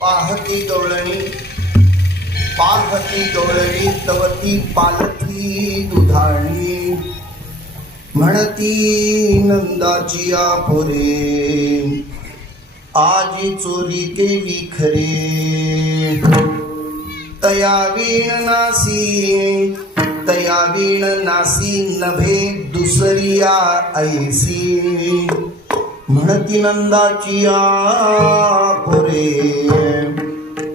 पाहती गवळणी तवती पालथी दुधाणी म्हणती नंदाची आपुरे आजी चोरी केली खरे तया वीण नासी नभे दुसरिया ऐसी म्हणती नंदाची आपुरे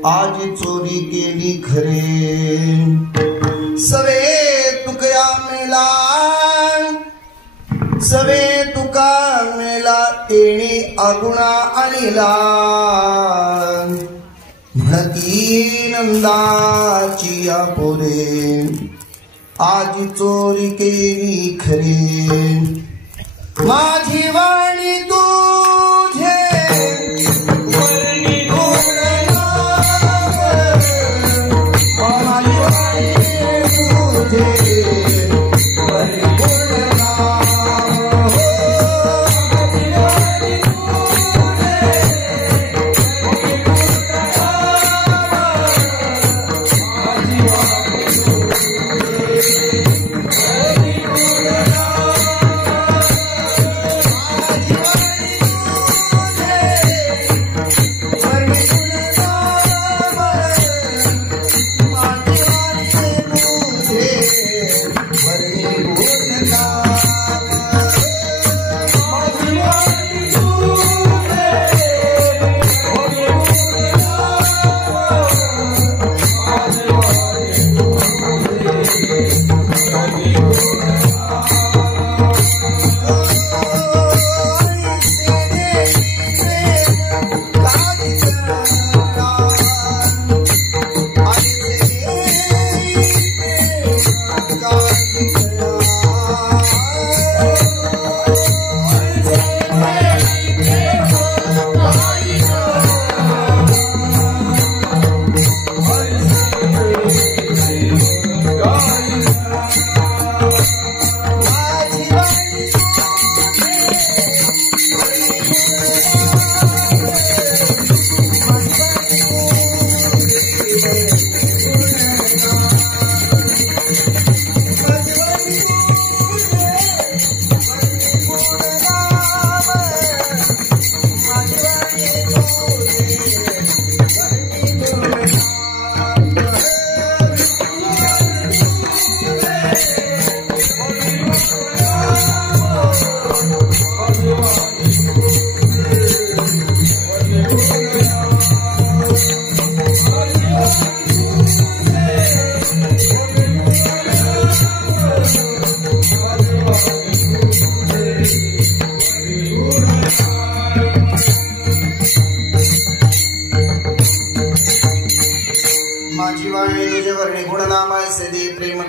आज चोरी केली खरे सवे तुका मेला तेणी अगुणा आणिला म्हणती नंदाची आपुरे आज चोरी केली खरे माझी वाणी तुझे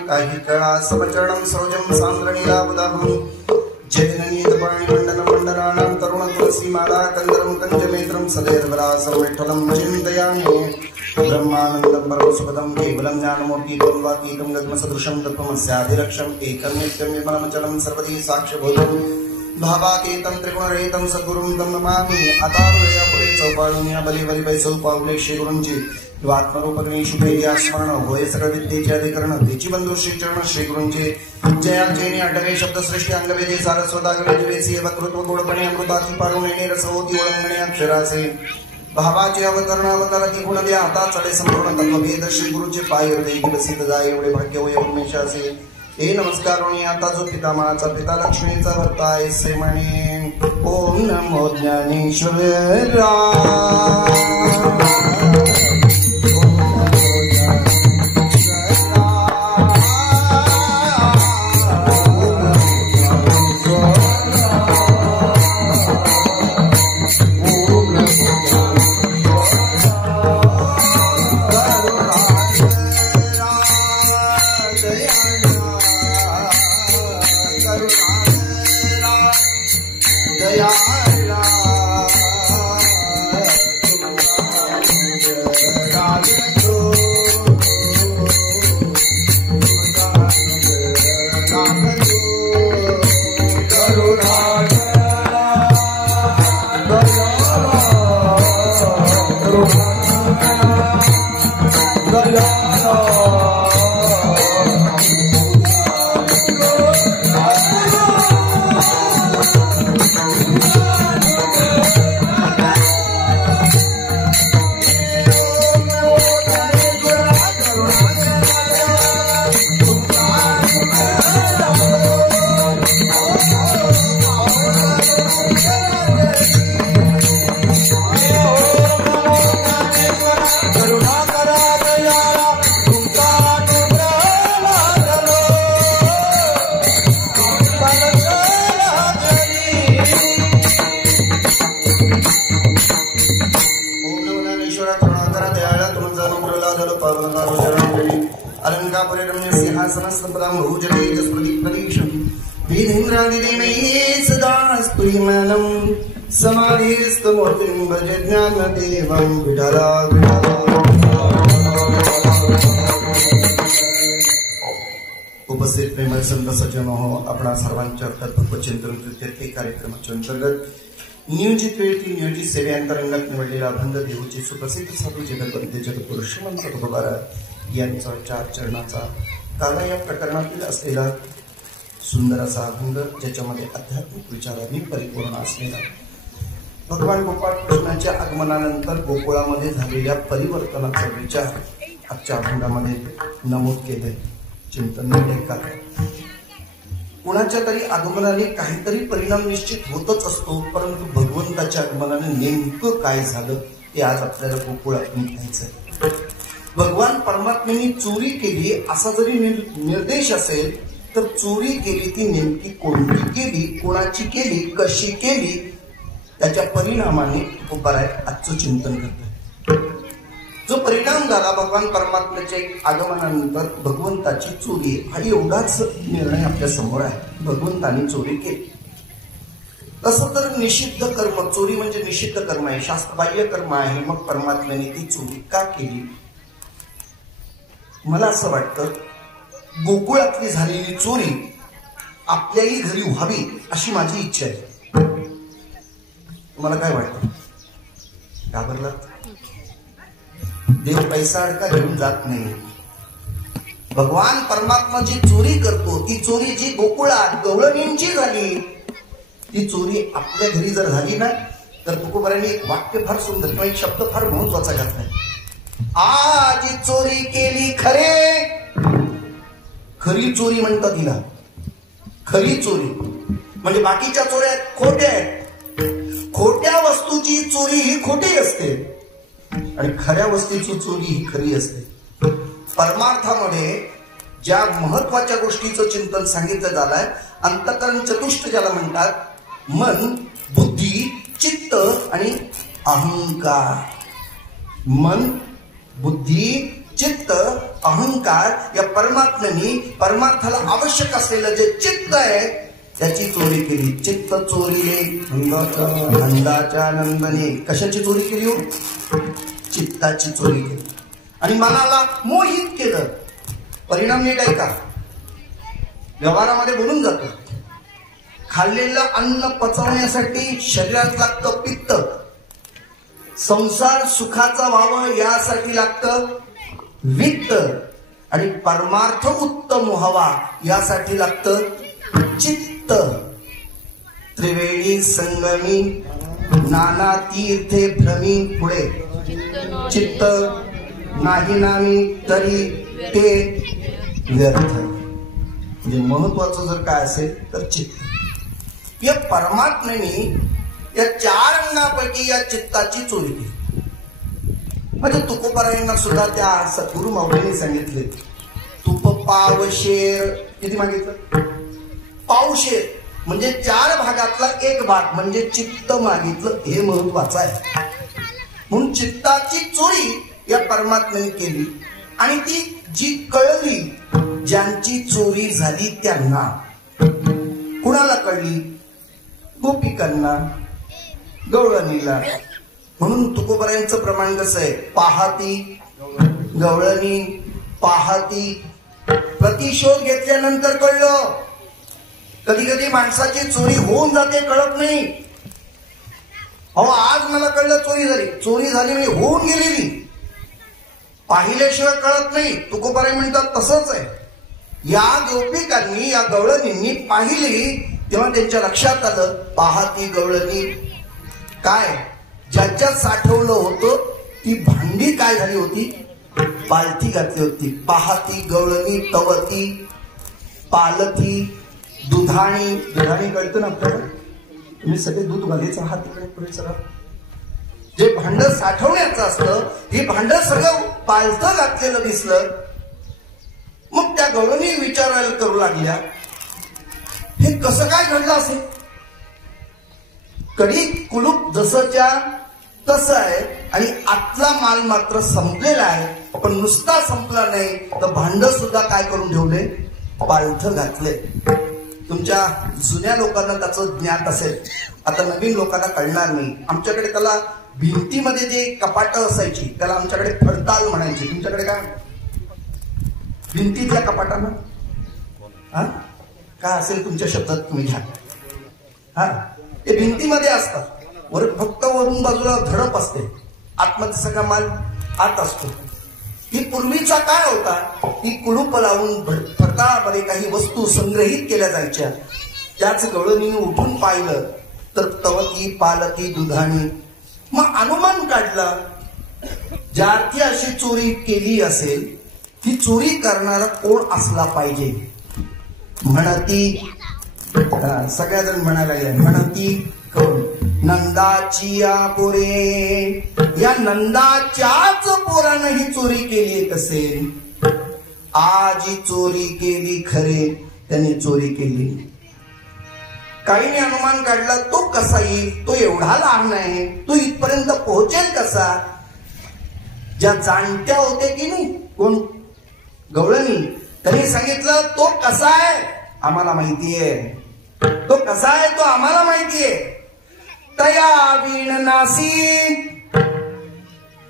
काही कळा समचरणं सरोजं सांद्रणीलाबुदाभं जयननीत पाणिमण्डलं मण्डलानां तरुण तुलसी माला कन्दरं कञ्जनेत्रं सदैर्वरासं विठ्ठलं चिन्तयामि ब्रह्मानन्दं परमसुखदं केवलं ज्ञानमूर्तिं वातीकं गगनसदृशं तत्त्वमस्याधिरक्षम् एकं नित्यं निर्मलमचलं सर्वदी साक्ष्यभूतं भावातीतं त्रिगुणरहितं सद्गुरुं तं नमामि अतारुया चौपाळुन्या बलिवैसौ पावले श्री गुरूंची आत्मरूप गणेशुभेया स्मरण होय सकळ विद्येचे अधिकरण तिची बंधू श्री चरण श्री गुरूंचे जयाचेने अटवे शब्द सृष्टी अंगवेदे सारस्वता गणेशवेसी वक्तृत्व गोडपणे अमृताची पारुण येणे रसवती ओळंगणे अक्षराचे भावाचे अवतरण अवताराती गुण द्या आता चढे संपूर्ण तत्वभेद श्री गुरुचे पाय हृदय विकसित जाय एवढे भाग्य होय उन्मेषाचे हे नमस्कार आता जो पितामहाचा पिता लक्ष्मीचा भरता ऐसे म्हणे ओम नमो ज्ञानेश्वरा दया समाधिस्तमूर्तिं भजे ज्ञानदेवं विठला उपस्थित प्रेमळ संत सज्जनो हो, आपणा सर्वांच्या तत्वचिंतन कृत्य कार्यक्रमाच्या अंतर्गत नियोजित वेळी नियोजित सेवेअंतर्गत निवडलेला अभंग देऊची सुप्रसिद्ध साधू जगतवंते जगपुरुष श्रीमंत तुकोबाराय यांचा 4 चरणाचा काला या प्रकरणातील असलेला सुंदर असा अभंग, ज्याच्यामध्ये आध्यात्मिक विचारांनी परिपूर्ण असलेला भगवान गोपाळ कृष्णाच्या आगमनानंतर गोकुळामध्ये झालेल्या परिवर्तनाचा विचार आजच्या अभंगामध्ये नमूद केले. चिंतन का कुणाच्या तरी आगमनाने काहीतरी परिणाम निश्चित होतच असतो, परंतु भगवंताच्या आगमनाने नेमकं काय झालं ते आज आपल्याला गोकुळातून पाहायचं. भगवान परमात्म्याने चोरी केली असा जरी निर्देश असेल, तर चोरी केली ती नेमकी कोणती केली, कोणाची केली, कशी केली, त्याच्या परिणामाने तुकोबाराय आजचं चिंतन करतात. जो परिणाम झाला भगवान परमात्म्याच्या आगमनानंतर भगवंताची चोरी, हा एवढाच निर्णय आपल्या समोर आहे. भगवंताने चोरी केली. तसं तर निषिद्ध कर्म, चोरी म्हणजे निषिद्ध कर्म आहे, शास्त्रबाह्य कर्म आहे. मग परमात्म्याने ती चोरी का केली? मला असं वाटतं, गोकुळातली झालेली चोरी आपल्याही घरी व्हावी अशी माझी इच्छा आहे. तुम्हाला काय वाटतं? घाबरला? देव पैसा अडका घेऊन जात नाही. भगवान परमात्मा जी चोरी करतो, ती चोरी जी गोकुळात गवळणींची झाली, ती चोरी आपल्या घरी जर झाली ना, तर तुकोबारायांनी एक वाक्य फार सुंदर किंवा एक शब्द फार महत्वाचा घातलाय. आज चोरी केली खरे, खरी चोरी म्हणतात तिला. खरी चोरी म्हणजे बाकीच्या चोऱ्या खोट्या आहेत. खोट्या वस्तूची चोरी ही खोटी असते आणि खऱ्या वस्तूची चोरी ही खरी असते. परमार्थामध्ये ज्या महत्वाच्या गोष्टीचं चिंतन सांगितलं झालंय, अंतःकरण चतुष्ट ज्याला म्हणतात, मन, बुद्धी, चित्त आणि अहंकार. मन, बुद्धी, चित्त, अहंकार या परमात्म्याने परमार्थाला आवश्यक असलेलं जे चित्त आहे त्याची चोरी केली. चित्त चोरीले नंदाच्या नंदने. कशाची चोरी केली हो? चित्ताची चोरी केली आणि मनाला मोहित केलं. परिणाम नीट आहे का? व्यवहारामध्ये बोलून जातो. खाल्लेलं अन्न पचवण्यासाठी शरीरात लागतं पित्त. संसार सुखाचा व्हावं यासाठी लागतं वित्त आणि परमार्थ उत्तम व्हावा यासाठी लागतं चित्त. त्रिवेणी संगमी नाना तीर्थे भ्रमी. पुढे चित्त नाही नामी तरी ते व्यर्थ. म्हणजे महत्वाचं जर काय असेल तर चित्त. या परमात्म्याने या 4 अंगापैकी या चित्ताची चोरी केली. म्हणजे तुकोबारायांना सुद्धा त्या सद्गुरु माऊलीने सांगितले, तुप पावशेर. किती मागितलं? पावशेर म्हणजे 4 भागातला 1 भाग म्हणजे चित्त मागितलं. हे महत्वाचं आहे. म्हणून चित्ताची चोरी या परमात्म्याने केली आणि ती जी कळली, ज्यांची चोरी झाली त्यांना. कुणाला कळली? गोपिकांना, गवळणीला. म्हणून तुकोबारायांचं प्रमाण कसं आहे? पाहती गवळणी, पाहती. प्रतिशोध घेतल्यानंतर कळलं. कधी कधी माणसाची चोरी होऊन जाते, कळत नाही. अहो आज मला कळलं चोरी झाली. चोरी झाली म्हणजे होऊन गेलेली. पाहिल्याशिवाय कळत नाही. तुकोबाराय म्हणतात तसंच आहे. या गोपिकांनी या गवळणींनी पाहिली तेव्हा त्यांच्या लक्षात आलं, पहा ती गवळणी काय ज्याच्यात साठवलं होतं ती भांडी काय झाली होती, पालथी घातली होती. पहा ती गवळणी तवती पालथी दुधाणी. दुधाणी कळतं ना आपल्याला, तुम्ही सगळे दूध घालायचं आहात तिकडे पुढे सगळं जे भांड साठवण्याचं असतं हे भांड सगळं पालथं घातलेलं दिसलं. मग त्या गवळणी विचारायला करू लागल्या, हे कसं काय घडलं असेल. कडी कुलूप जसंच्या तसं आहे आणि आतला माल मात्र संपलेला आहे. पण नुसता संपला नाही तर भांड सुद्धा काय करून ठेवले, पालथं घातले. तुमच्या जुन्या लोकांना त्याचं ज्ञान असेल, आता नवीन लोकांना कळणार नाही. आमच्याकडे त्याला भिंतीमध्ये जे कपाट असायची त्याला आमच्याकडे फडताल म्हणायची. तुमच्याकडे काय भिंतीतल्या कपाटानं काय असेल तुमच्या शब्दात तुम्ही घ्या. ते भिंतीमध्ये असतात. फक्त वरून बाजूला धडप असते, आतमध्ये सगळा माल आत असतो. ही पूर्वीचा काळ होता. ती कुलूप लावून फडताळामध्ये काही वस्तू संग्रहित केल्या जायच्या. त्याच गवळणीने उठून पाहिलं तर तवती पालती दुधाणी. मग अनुमान काढला, ज्याची अशी चोरी केली असेल ती चोरी करणारा कोण असला पाहिजे. म्हणती सगळ्या जण म्हणायला लागले, म्हणती कोण, नंदाची या पोरे. या नंदाच्याच पोरानं ही चोरी केली असेल. आज ही चोरी केली खरे, त्यांनी चोरी केली. काहींनी अनुमान काढला, तो कसा येईल, तो एवढा लहान आहे, तो इथपर्यंत पोहोचेल कसा. ज्या जाणत्या होते की नाही कोण गवळणी, त्यांनी सांगितलं तो कसा आहे आम्हाला माहितीये, तो कसा आहे तो आम्हाला माहितीये. तया वीण नासी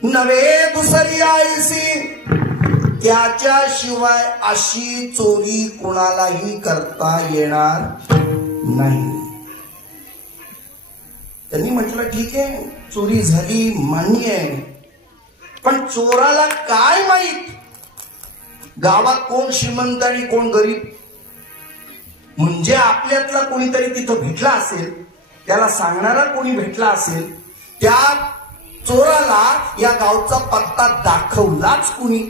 नवे दुसरी आईसी. त्याच्याशिवाय अशी चोरी कोणालाही करता येणार नाही. त्यांनी म्हटलं ठीक आहे, चोरी झाली मान्य आहे, पण चोराला काय माहित गावात कोण श्रीमंत आणि कोण गरीब. म्हणजे आपल्यातला कोणीतरी तिथं भेटला असेल, त्याला सांगणारा कोणी भेटला असेल, त्या चोराला या गावचा पत्ता दाखवलाच कुणी.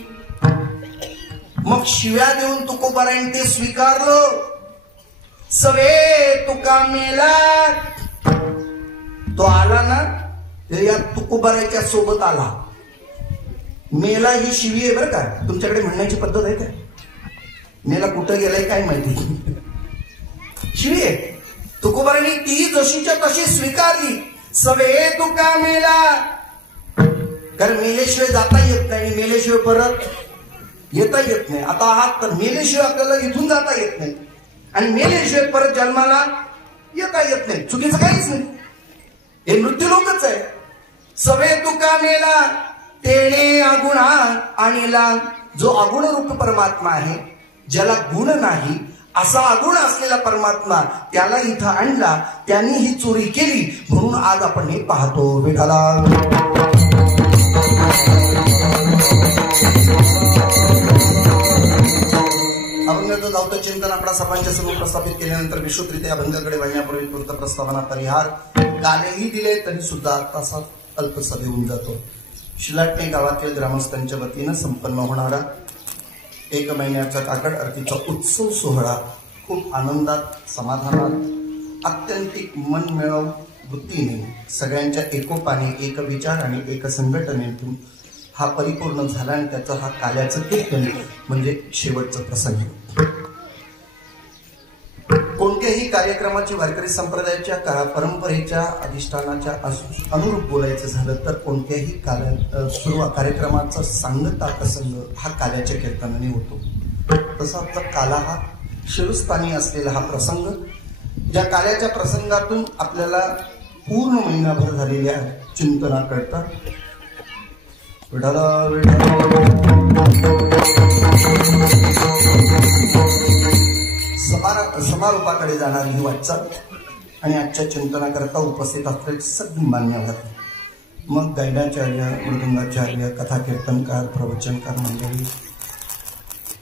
मग शिव्या देऊन तुकोबारायन ते स्वीकारलं. सवे तुका मेला. तो आला ना, या तुकोबारायच्या सोबत आला. मेला ही शिवी आहे बरं का. तुमच्याकडे म्हणण्याची पद्धत आहे का, मेला कुठं गेलाय काय माहिती, शिवी आहे. तुकोबारायनी ती जशीच्या तशी स्वीकारली. सवे तुका मेला. कारण मेल्याशिवाय जाता येत नाही आणि मेल्याशिवाय परत येता येत नाही. आता आहात तर मेल्याशिवाय आपल्याला इथून जाता येत नाही आणि मेल्याशिवाय परत जन्माला येता येत नाही. चुकीचं काहीच नाही, हे मृत्यू लोकच आहे. सवे तुका मेला तेणे अगुणा आणिला. जो अगुण रूप परमात्मा आहे, ज्याला गुण नाही, असा अगुण असलेला परमात्मा त्याला इथं आणला. त्यांनी ही चोरी केली म्हणून आज आपण हे पाहतो. विठाला अभंगाचं धावतं चिंतन आपल्या सर्वांच्या समोर प्रस्थापित केल्यानंतर विश्वप्रीत अभंगाकडे वळण्यापूर्वी पूर्त प्रस्तावना परिहार कालेही दिले तरी सुद्धा तासात अल्पसा देऊन जातो. शिलाटणे गावातील ग्रामस्थांच्या वतीनं संपन्न होणारा 1 महिन्याचा काकड आरतीचा उत्सव सोहळा खूप आनंदात, समाधानात, अत्यंतिक मनमिळावू वृत्तीने सगळ्यांच्या एकोपाने, एक विचार आणि एक संघटनेतून हा परिपूर्ण झाला आणि त्याचा हा काल्याचं कीर्तन म्हणजे शेवटचं प्रसंग. कोणत्याही कार्यक्रमाची वारकरी संप्रदायाच्या परंपरेच्या अधिष्ठानाच्या अनुरूप बोलायचं झालं तर कोणत्याही कार्यक्रमाचा सांगता प्रसंग हा काल्याच्या कीर्तनाने होतो. तसा आता काला हा शिरस्थानी असलेला हा प्रसंग, ज्या काल्याच्या प्रसंगातून आपल्याला पूर्ण महिनाभर झालेल्या चिंतनाकरता समारोपाकडे जाणारी ही वाटचाल आणि आजच्या चिंतनाकरता उपस्थित असलेले सगळे मान्यवर मग गायनाचार्य, मृदुंगाचार्य, कथा कीर्तनकार, प्रवचनकार मंडळी,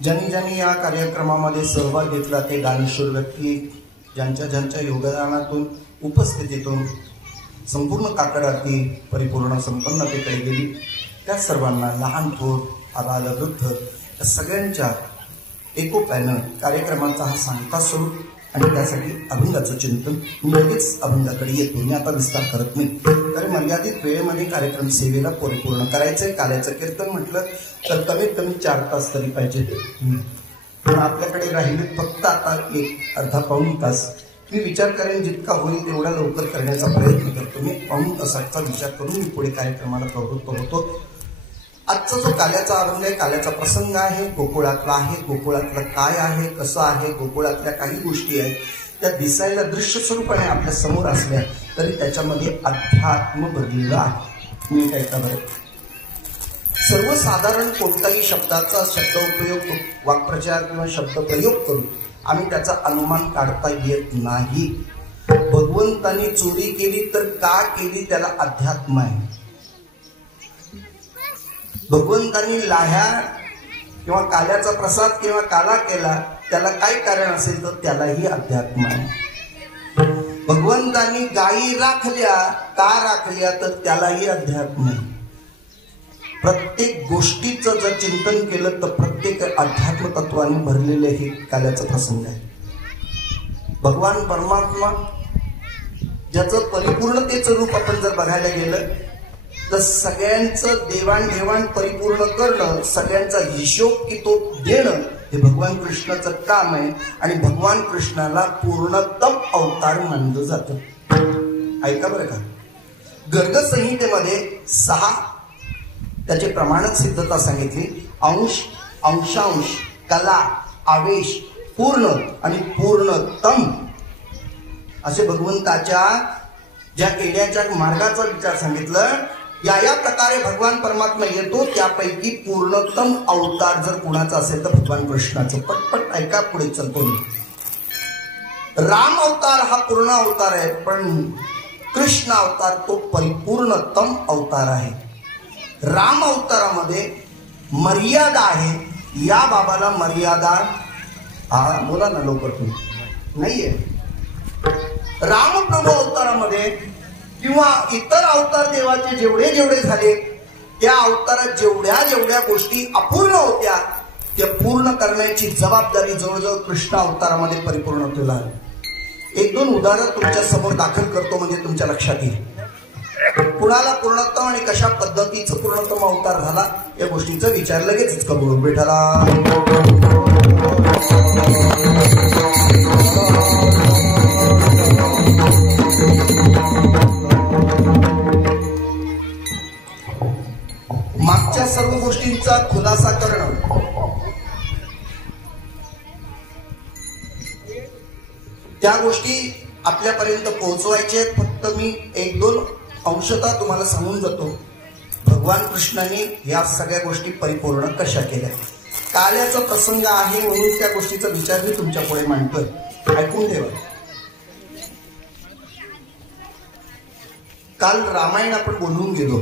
ज्यांनी ज्यांनी या कार्यक्रमामध्ये सहभाग घेतला ते दानशूर व्यक्ती, ज्यांच्या योगदानातून, उपस्थितीतून संपूर्ण काकड आरती परिपूर्ण संपन्नतेकडे गेली, त्या सर्वांना लहान थोर आबाल वृद्ध या सगळ्यांच्या एकोप्यानं कार्यक्रमाचा हा सांगता स्वरूप आणि त्यासाठी अभंगाचं चिंतन मी लगेच अभंगाकडे येतो. मी आता विस्तार करत नाही, कारण मर्यादित वेळेमध्ये कार्यक्रम सेवेला परिपूर्ण करायचंय. काल्याचं कीर्तन म्हटलं तर कमीत कमी 4 तास तरी पाहिजे, पण आपल्याकडे राहिले फक्त आता 1 अर्धा पाऊण तास. मी विचार करेन जितका होईल तेवढा लवकर करण्याचा प्रयत्न करतो. मी पाऊण तासाचा विचार करून मी पुढे कार्यक्रमाला प्रवृत्त होतो. आजचा जो काल्याचा अभंग आहे, काल्याचा प्रसंग आहे, गोकुळातला आहे. गोकुळातलं काय आहे, कसं आहे, गोकुळातल्या काही गोष्टी आहेत त्या दिसायला दृश्य स्वरूपाने आपल्या समोर असल्या तरी त्याच्यामध्ये अध्यात्म भरलेलं आहे. मी काय का बरं, सर्वसाधारण कोणताही शब्दाचा शब्द उपयोग, वाक्प्रचार किंवा शब्द प्रयोग करून आम्ही त्याचा अनुमान काढता येत नाही. भगवंतानी चोरी केली तर का केली त्याला अध्यात्म आहे. भगवंतांनी लाह्या किंवा काल्याचा प्रसाद किंवा काला केला त्याला काय कारण असेल तर त्यालाही अध्यात्म आहे. भगवंतांनी गायी राखल्या का राखल्या तर त्यालाही अध्यात्म आहे. प्रत्येक गोष्टीचं जर चिंतन केलं तर प्रत्येक अध्यात्म तत्वाने भरलेले हे काल्याचा प्रसंग आहे. भगवान परमात्मा ज्याचं परिपूर्णतेचं रूप आपण जर बघायला गेलं तर सगळ्यांचं देवाणघेवाण परिपूर्ण करणं, सगळ्यांचा हिशोब की तो देणं हे भगवान कृष्णाचं काम आहे. आणि भगवान कृष्णाला पूर्णतम अवतार मानलं जातं. ऐका बरं का, गर्ग संहितेमध्ये 6 त्याचे प्रमाणक सिद्धता सांगितली. अंश, अंशांश, कला, आवेश, पूर्ण आणि पूर्णतम असे भगवंताच्या ज्या केल्याच्या मार्गाचा विचार सांगितलं. या प्रकारे भगवान परमात्मा येतो. त्यापैकी पूर्णतम अवतार जर कुणाचा असेल तर भगवान कृष्णाचं. पटपट ऐका, पुढे चलतो मी. राम अवतार हा पूर्ण अवतार आहे, पण कृष्ण अवतार तो परिपूर्णतम अवतार आहे. राम अवतारामध्ये मर्यादा आहे. या बाबाला मर्यादा बोला ना लवकर तुम्ही नाहीये. रामप्रभू अवतारामध्ये किंवा इतर अवतार देवाचे जेवढे जेवढे झाले त्या अवतारात जेवढ्या जेवढ्या गोष्टी अपूर्ण होत्या त्या पूर्ण करण्याची जबाबदारी जवळजवळ कृष्ण अवतारामध्ये परिपूर्ण केला आहे. 1-2 उदाहरण तुमच्या समोर दाखल करतो म्हणजे तुमच्या लक्षात येईल कुणाला पूर्णत्व आणि कशा पद्धतीचं पूर्णतम अवतार झाला या गोष्टीचा विचार लगेच करू. बेठाला मागच्या सर्व गोष्टींचा खुलासा करणं, त्या गोष्टी आपल्यापर्यंत पोहोचवायचे. फक्त मी 1-2 अंशतः तुम्हाला सांगून जातो. भगवान कृष्णाने या सगळ्या गोष्टी परिपूर्ण कशा केल्या. काल्याचा प्रसंग आहे म्हणून त्या गोष्टीचा विचार मी तुमच्या पुढे मांडतोय. ऐकून ठेवा. काल रामायण आपण बोलून गेलो.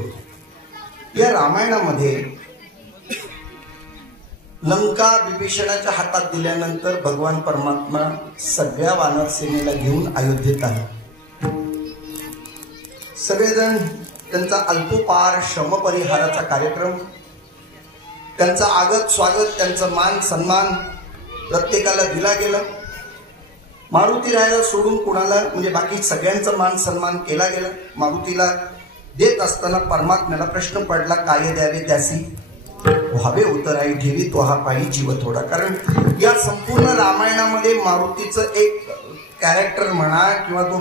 या रामायणामध्ये लंका विभीषणाच्या हातात दिल्यानंतर भगवान परमात्मा सगळ्या वानर सेनेला घेऊन अयोध्येत आले. सगळेजण त्यांचा अल्पोपार श्रमपरिहाराचा कार्यक्रम, त्यांचं आगत स्वागत, त्यांचं मान सन्मान प्रत्येकाला दिला गेला. मारुती रायाला सोडून कुणाला म्हणजे बाकी सगळ्यांचा मान सन्मान केला गेला. मारुतीला देत असताना परमात्म्याला प्रश्न पडला, काय द्यावे त्यासी व्हावे उतराई ठेवी तो हा पायी जीव थोडा. कारण या संपूर्ण रामायणामध्ये मारुतीचं एक कॅरेक्टर म्हणा किंवा तो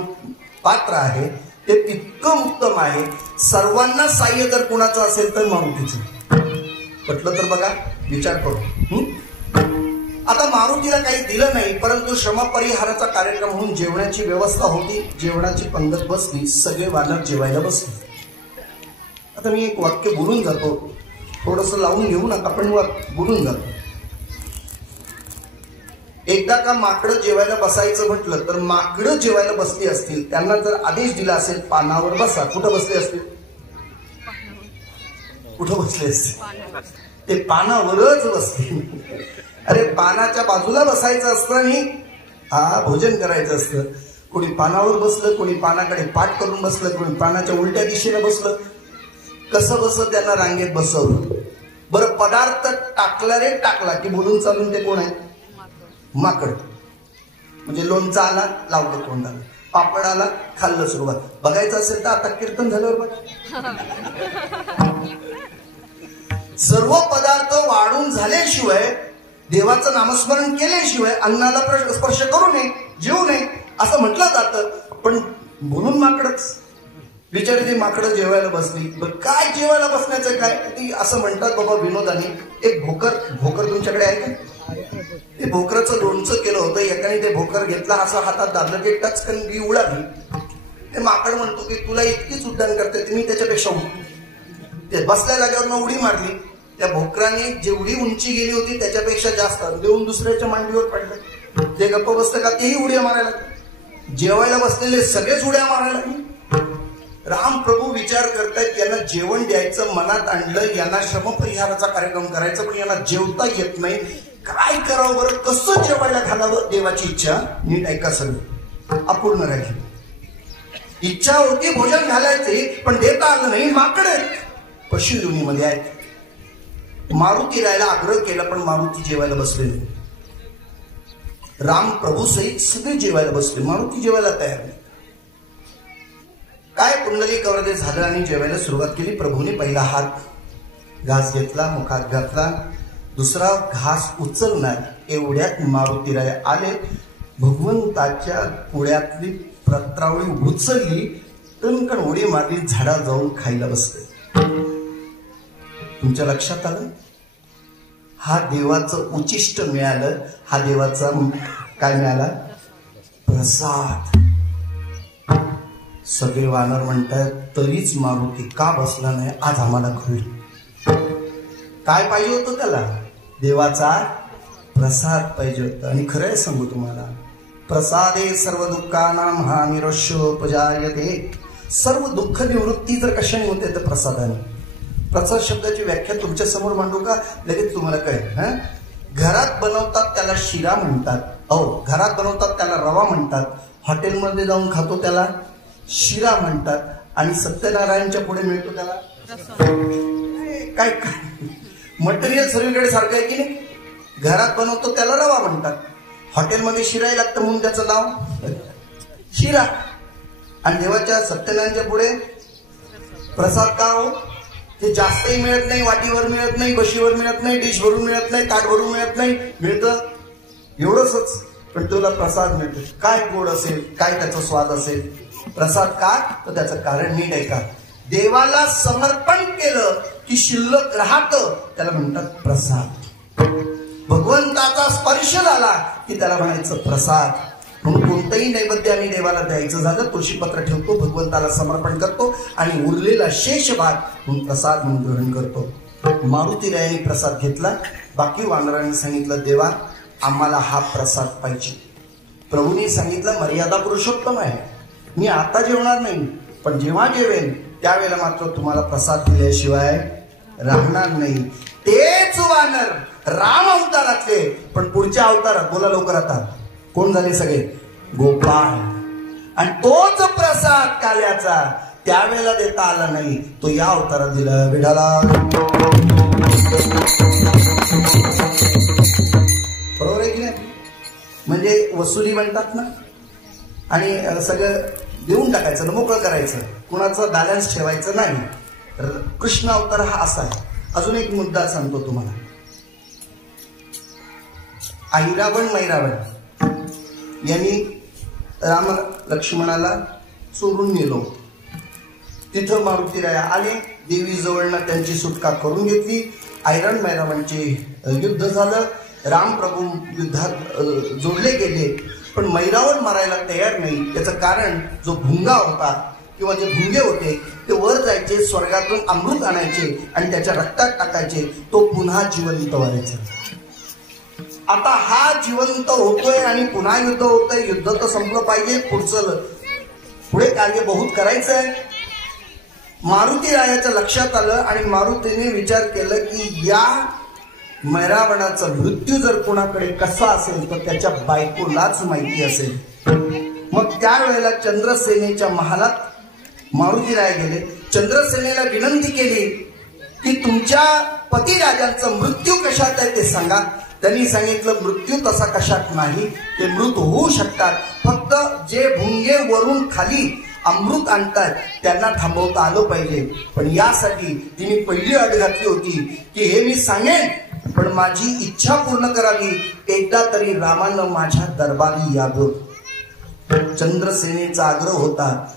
पात्र आहे ते तितकं उत्तम आहे. सर्वांना साह्य जर कुणाचं असेल तर मारुतीचं. म्हटलं तर बघा, विचार करू. आता मारुतीला काही दिलं नाही, परंतु श्रमपरिहाराचा कार्यक्रम म्हणून जेवणाची व्यवस्था होती. जेवणाची पंगत बसली, सगळे वानर जेवायला बसले. आता मी एक वाक्य बोलून जातो, थोडंसं लावून घेऊ नका, पण बोलून जातो. एकदा का माकडं जेवायला बसायचं म्हटलं तर माकडं जेवायला बसली असतील, त्यांना जर आदेश दिला असेल पानावर बसा, कुठं बसले असतील? कुठं बसले असते? ते पानावरच बसले. अरे पानाच्या बाजूला बसायचं असतं आणि भोजन करायचं असतं. कोणी पानावर बसलं, कोणी पानाकडे पाठ करून बसलं, कोणी पानाच्या उलट्या दिशेला बसलं. कसं बसं त्यांना रांगेत बसवलं. बरं पदार्थ टाकला रे टाकला की बोलून चालून ते कोण आहे? माकड. म्हणजे लोणचा आला लावलं तोंडाला, पापड आला खाल्लं सुरुवात. बघायचं असेल तर आता कीर्तन झाल्यावर बघा. सर्व पदार्थ वाढून झाल्याशिवाय, देवाचं नामस्मरण केल्याशिवाय अन्नाला स्पर्श करू नये, जेवू नये असं म्हटलं जातं. पण बोलून माकडच. बिचारी ती माकडं जेवायला बसली. काय जेवायला बसण्याचं काय? ती असं म्हणतात बाबा विनोदाने, एक भोकर तुमच्याकडे आहे का? ते भोकराचं लोणचं केलं होतं. एकाने ते भोकर घेतला, असं हातात दाबलं की टचकन बी उडाली. ते माकड म्हणतो की तुला इतकीच उड्डाण करते, मी त्याच्यापेक्षा ते बसल्या जागेवर उडी मारली. त्या भोकराने जेवढी उंची गेली होती त्याच्यापेक्षा जास्त देऊन दुसऱ्याच्या मांडीवर पडलं. जे गप्प बसतं का तेही उड्या मारायला, जेवायला बसलेले सगळेच उड्या मारायला. राम प्रभू विचार करतायत, यांना जेवण द्यायचं मनात आणलं, यांना श्रमपरिहाराचा कार्यक्रम करायचा, पण यांना जेवता येत नाही. काय करावं बरं, कसं जेवायला घालावं? देवाची इच्छा नीट ऐका सगळं, अपूर्ण राहिली. इच्छा होती भोजन घालायचे पण देता आलं नाही. माकड पशु योनीमध्ये आहेत. मारुती राहायला आग्रह केला पण मारुती जेवायला बसले नाही. राम प्रभू सहित सगळे जेवायला बसले, मारुती जेवायला तयार नाही. काय पुंडलिक वरदे झालं आणि जेवायला सुरुवात केली. प्रभूने पहिला हात घास घेतला, मुखात घातला. दुसरा घास उचलणार एवढ्यात मारुतीराय आले. भगवंताच्या पुढ्यातली प्रत्रावळी उचलली, कणकण उडी मारली, झाडा जाऊन खायला बसले. तुमच्या लक्षात आलं? हा देवाचं उचिष्ट मिळालं. हा देवाचा काय मिळाला? प्रसाद. सगळे वानर म्हणतात तरीच मारुती का बसला नाही आज आम्हाला कळलं. काय पाहिजे होतं त्याला? देवाचा प्रसाद पाहिजे होता. आणि खरंय सांगू तुम्हाला, प्रसादे सर्व दुःखानां हानिरशोपजायते. सर्व दुःख निवृत्ती जर कशाने होते तर प्रसादाने. प्रसाद शब्दाची व्याख्या तुमच्या समोर मांडू का? लगेच तुम्हाला कळेल. घरात बनवतात त्याला शिरा म्हणतात. घरात बनवतात त्याला रवा म्हणतात. हॉटेलमध्ये जाऊन खातो त्याला शिरा म्हणतात. आणि सत्यनारायणच्या पुढे मिळतो त्याला काय काय मटेरियल सर्वीकडे सारखं आहे की नाही? घरात बनवतो त्याला रवा म्हणतात, हॉटेलमध्ये शिराय लागतं म्हणून त्याचं नाव शिरा. आणि देवाच्या सत्यनारायणच्या पुढे प्रसाद का हो? ते जास्तही मिळत नाही, वाटीवर मिळत नाही, बशीवर मिळत नाही, डिश भरून मिळत नाही, ताट भरून मिळत नाही, मिळतं एवढंच. पण तुला प्रसाद मिळतो. काय गोड असेल, काय त्याचा स्वाद असेल. प्रसाद का? तर त्याचं कारण नीट ऐका. देवाला समर्पण केलं की शिल्लक राहतं त्याला म्हणतात प्रसाद. भगवंताचा स्पर्श झाला की त्याला म्हणायचं प्रसाद. म्हणून कोणतंही नैवेद्य आम्ही देवाला द्यायचं झालं, तुळशीपत्र ठेवतो, भगवंताला समर्पण करतो आणि उरलेला शेष भाग म्हणून प्रसाद म्हणून ग्रहण करतो. मारुतीरायांनी प्रसाद घेतला. बाकी वानरांनी सांगितलं देवा आम्हाला हा प्रसाद पाहिजे. प्रभूंनी सांगितलं मर्यादा पुरुषोत्तम आहे, मी आता जेवणार नाही, पण जेव्हा जेवेन त्यावेळेला मात्र तुम्हाला प्रसाद दिल्याशिवाय राहणार नाही. तेच वानर राम अवतारातले, पण पुढच्या अवतारात बोला लवकर आता कोण झाले सगळे? गोपाळ. आणि तोच प्रसाद काल्याचा त्यावेळेला देता आला नाही, तो या अवतारात दिला. विठाला बरोबर आहे की नाही? म्हणजे वसुली म्हणतात ना, आणि सगळं देऊन टाकायचं, मोकळं करायचं, कुणाचा बॅलन्स ठेवायचं नाही. कृष्ण अवतार हा असा आहे. अजून एक मुद्दा सांगतो तुम्हाला. ऐरावण मैरावण यांनी राम लक्ष्मणाला चोरून नेलो. तिथं मारुतीराय आले, देवी जवळनं त्यांची सुटका करून घेतली. ऐरण मैरावणचे युद्ध झालं. राम प्रभू युद्धात जोडले गेले, पण मैरावण मारायला तयार नाही. त्याचं कारण जो भुंगा होता किंवा जे भुंगे होते ते वर जायचे, स्वर्गातून अमृत आणायचे आणि त्याच्या रक्तात टाकायचे, तो पुन्हा जिवंत व्हायचा. आता हा जिवंत होतोय आणि पुन्हा युद्ध होतंय. युद्ध तर संपलं पाहिजे, पुढे कार्य बहुत करायचं आहे. मारुती रायाच्या लक्षात आलं आणि मारुतीने विचार केलं की या मैरावणाचा मृत्यू जर कोणाकडे कसा असेल तर त्याच्या बायकोलाच माहिती असेल. मग त्यावेळेला चंद्रसेनेच्या महालात मारुती राय गेले. चंद्रसेनेला विनंती केली की तुमच्या पतिराजांचा मृत्यू कशात आहे ते सांगा. त्यांनी सांगितलं मृत्यू तसा कशात नाही, ते मृत होऊ शकतात, फक्त जे भुंगे वरून खाली अमृत आणतात त्यांना थांबवता आलं पाहिजे. पण यासाठी तिने पहिली अट घातली होती की हे मी सांगेन पण माझी इच्छा पूर्ण करावी, एकदा तरी रामानं माझ्या दरबारी यावं. चंद्रसेनेचा आग्रह होता.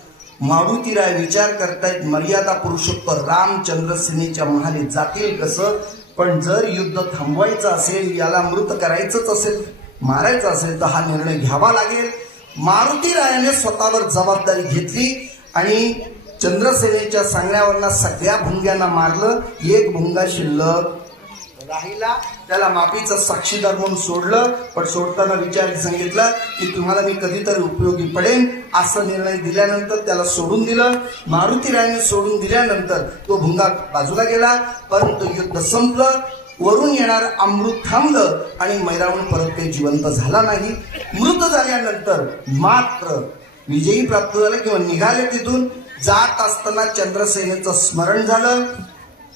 मारुतीराय विचार करतायत मर्यादा पुरुषोत्तम राम चंद्रसेनेच्या महाली जातील कसं, पण जर युद्ध थांबवायचं असेल, याला मृत करायचंच असेल, मारायचं असेल तर हा निर्णय घ्यावा लागेल. मारुतीरायाने स्वतःवर जबाबदारी घेतली आणि चंद्रसेनेच्या सांगण्यावरनं सगळ्या भुंग्यांना मारलं. एक भुंगा शिल्लक राहिला, त्याला माफीचा साक्षीदार म्हणून सोडलं. पण सोडताना विचार सांगितलं की तुम्हाला मी कधीतरी उपयोगी पडेन, असा निर्णय दिल्यानंतर त्याला सोडून दिलं. मारुतीरायाने सोडून दिल्यानंतर तो भुंगा बाजूला गेला. परंतु युद्ध संपलं, वरून येणार अमृत थांबलं आणि मैरावण परत काही जिवंत झाला नाही. मृत झाल्यानंतर मात्र विजयी प्राप्त झाला किंवा निघाले. तिथून जात असताना चंद्रसेनेचं स्मरण झालं.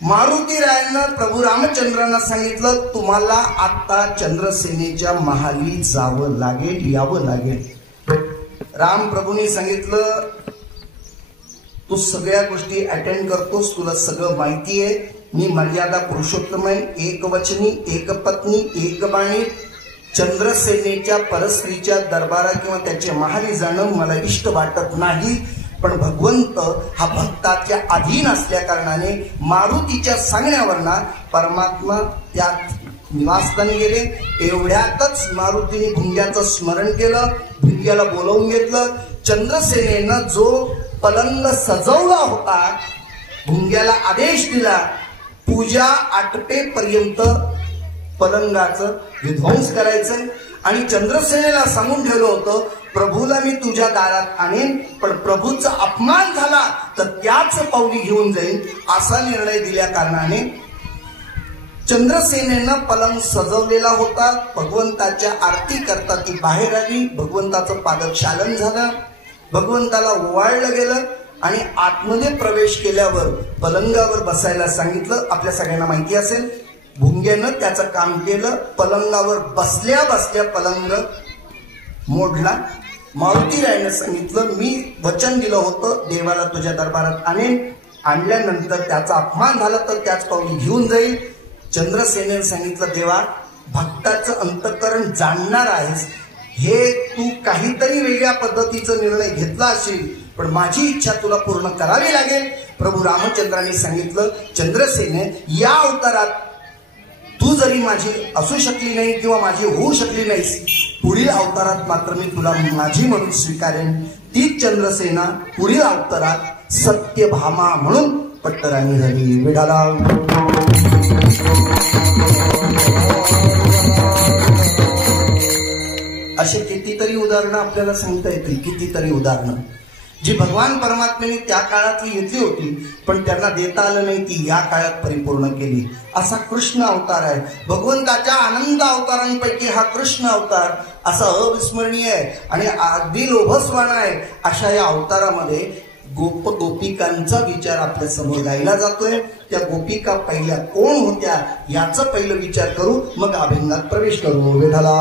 मारुतीरायानं प्रभू रामचंद्रांना सांगितलं तुम्हाला आता चंद्रसेनेच्या महाली जावं लागेल, यावं लागेल. राम प्रभूंनी सांगितलं तू सगळ्या गोष्टी अटेंड करतोस, तुला सगळं माहिती आहे, मी मर्यादा पुरुषोत्तम आहे, एकवचनी, एकपत्नी, एकबाणी. चंद्रसेनेच्या परस्त्रीच्या दरबारा किंवा त्याच्या महाली जाणं मला इष्ट वाटत नाही. पण भगवंत हा भक्ताच्या अधीन असल्या कारणाने मारुतीच्या सांगण्यावरना परमात्मा त्यात निवासस्थानी गेले. एवढ्यातच मारुतीने भुंग्याचं स्मरण केलं, भुंग्याला बोलवून घेतलं. चंद्रसेनेनं जो पलंग सजवला होता भुंग्याला आदेश दिला पूजा आटपेपर्यंत पलंगाचं विध्वंस करायचं आणि चंद्रसेनेला सांगून ठेवलं होतं प्रभूला मी तुझ्या दारात आणेन, पण प्रभूचा अपमान झाला तर त्याच पावली घेऊन जाईन, असा निर्णय दिल्या कारणाने चंद्रसेनेनं पलंग सजवलेला होता. भगवंताच्या आरती करता ती बाहेर आली. भगवंताचं पादक्षालन झालं, भगवंताला ओवाळलं गेलं आणि आतमध्ये प्रवेश केल्यावर पलंगावर बसायला सांगितलं. आपल्या सगळ्यांना माहिती असेल भुंग्यानं त्याचं काम केलं. पलंगावर बसल्या बसल्या पलंग मोडला. मारुतीरायानं सांगितलं मी वचन दिलं होतं देवाला तुझ्या दरबारात आणेन, आणल्यानंतर त्याचा अपमान झाला तर त्याच पावली घेऊन जाईल. चंद्रसेनेनं सांगितलं देवा भक्ताचं अंतःकरण जाणणार आहेस, हे तू काहीतरी वेगळ्या पद्धतीचा निर्णय घेतला असेल, पण माझी इच्छा तुला पूर्ण करावी लागेल. प्रभू रामचंद्रांनी सांगितलं चंद्रसेने या अवतारात तू जरी माझी असू शकली नाही किंवा माझी होऊ शकली नाहीस, पुढील अवतारात मात्र मी तुला माझी म्हणून स्वीकारेन. तीच चंद्रसेना पुढील अवतारात सत्यभामा म्हणून पट्टराणी झाली. विठाला असे कितीतरी उदाहरणं आपल्याला सांगता येतील, कितीतरी उदाहरणं जी भगवान परमात्म्याने त्या काळातली घेतली होती पण त्यांना देता आलं नाही, ती या काळात परिपूर्ण केली. असा कृष्ण अवतार आहे. भगवंताच्या आनंद अवतारांपैकी हा कृष्ण अवतार असा अविस्मरणीय आहे आणि अगदी लोभसवाणा आहे. अशा या अवतारामध्ये गोपिकांचा विचार आपल्या समोर गायला जातोय. त्या गोपिका पहिल्या कोण होत्या याचा पहिलं विचार करू, मग अभंगात प्रवेश करू. विठाला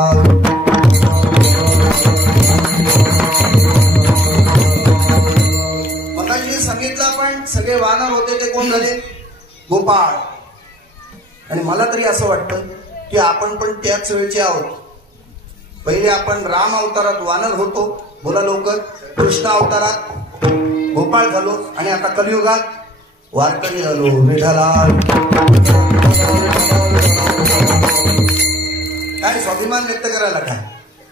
सांगितलं आपण सगळे वानर होते ते कोण झाले? गोपाळ. आणि मला तरी असं वाटतं की आपण पण त्याच वेळचे आहोत. पहिले आपण राम अवतारात वानर होतो, बोला लवकर, कृष्ण अवतारात गोपाळ झालो आणि आता कलियुगात वारकरी झालो. विठाला काय स्वाभिमान व्यक्त करायला काय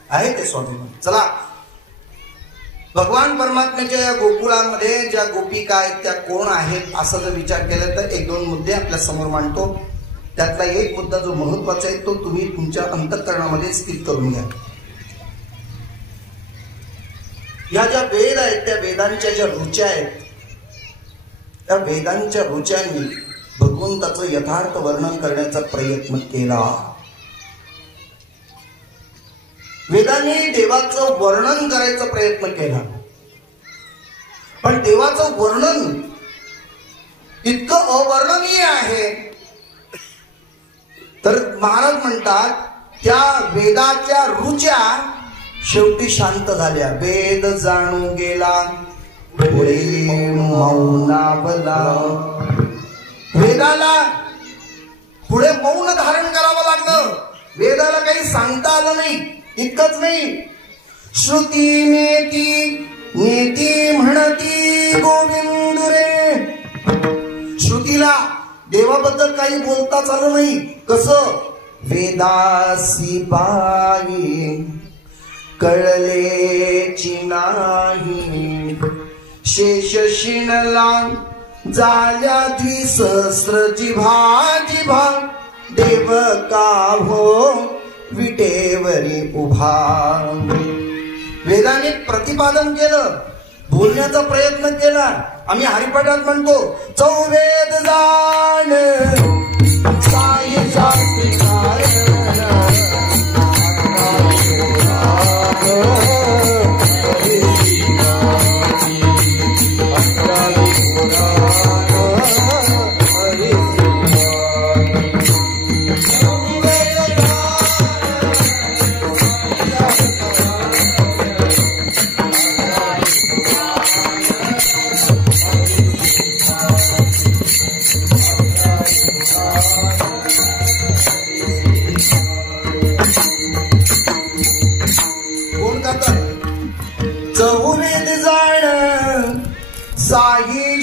आहे ते स्वाभिमान. चला भगवान परमात्म्याच्या या गोकुळामध्ये ज्या गोपिका आहेत त्या कोण आहेत असं जर विचार केला तर एक दोन मुद्दे आपल्या समोर मांडतो. त्यातला एक मुद्दा जो महत्वाचा आहे तो तुम्ही तुमच्या अंतःकरणामध्ये स्थित करून घ्या. या ज्या वेद आहेत त्या वेदांच्या ज्या रुच्या आहेत त्या वेदांच्या रुचांनी भगवंताचं यथार्थ वर्णन करण्याचा प्रयत्न केला. वेदांनी देवाचं वर्णन करायचा प्रयत्न केला, पण देवाचं वर्णन इतकं अवर्णनीय आहे तर महाराज म्हणतात त्या वेदाच्या रुच्या शेवटी शांत झाल्या. वेद जाणू गेला पुढे मौनावला. वेदाला पुढे मौन धारण करावं लागलं. वेदाला काही सांगता आलं नाही. इतकंच नाही, श्रुती नेती नेती म्हणती गोविंद रे. श्रुतीला देवाबद्दल काही बोलताच आलं नाही. कसं? वेदासी बाई कळलेची नाही, शेष शिणला झाल्या द्विसहस्र जिव्हा जिव्हा, देव का हो विटेवरी उभा. वेदाने प्रतिपादन केलं, बोलण्याचा प्रयत्न केला. आम्ही हरिपाठात म्हणतो चौवेद जाण साई शास्त्री साई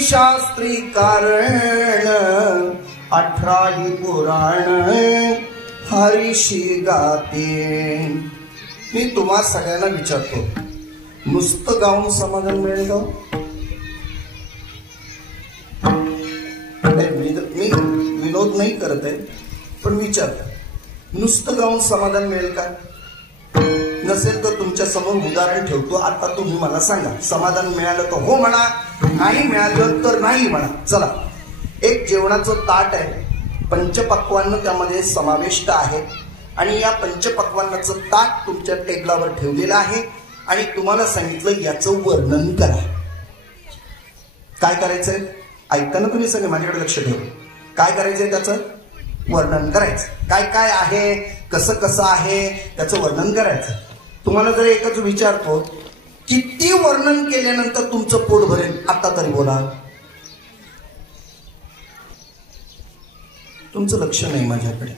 शास्त्री कारण, 18 पुराण हरीशी गाते. मी तुम्हा सगळ्यांना विचारतो, नुसतं गाऊन समाधान मिळेल का? मी विनोद नाही करत आहे, पण विचारतो, नुसतं गाऊन समाधान मिळेल का? नसेल तर तुमच्या समोर उदाहरण ठेवतो. आता तुम्ही मला सांगा, समाधान मिळालं तर हो म्हणा, नाही मिळालं तर नाही म्हणा. चला, एक जेवणाचं ताट आहे, पंचपक्वान्न त्यामध्ये समाविष्ट आहे आणि या पंचपक्वान्नाचं ताट तुमच्या टेबलावर ठेवलेलं आहे आणि तुम्हाला सांगितलं याचं वर्णन करा. काय करायचंय? ऐकताना तुम्ही सगळे माझ्याकडे लक्ष ठेवा. काय करायचंय? त्याचं वर्णन करायचं. काय काय आहे, कसं कसं आहे, त्याचं वर्णन करायचं. तुम्हाला जर एकच विचारतो, किती वर्णन केल्यानंतर तुमचं पोट भरेल? आता तरी बोला. तुमचं लक्ष नाही माझ्याकडे.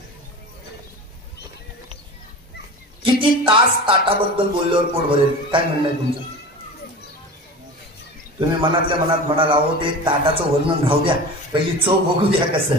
किती तास ताटाबद्दल बोलल्यावर पोट भरेल? काय म्हणणं आहे तुमचं? तुम्ही मनातल्या मनात म्हणाल, अहो ते ताटाचं वर्णन राहू द्या, पहिली चव बघू द्या कसं.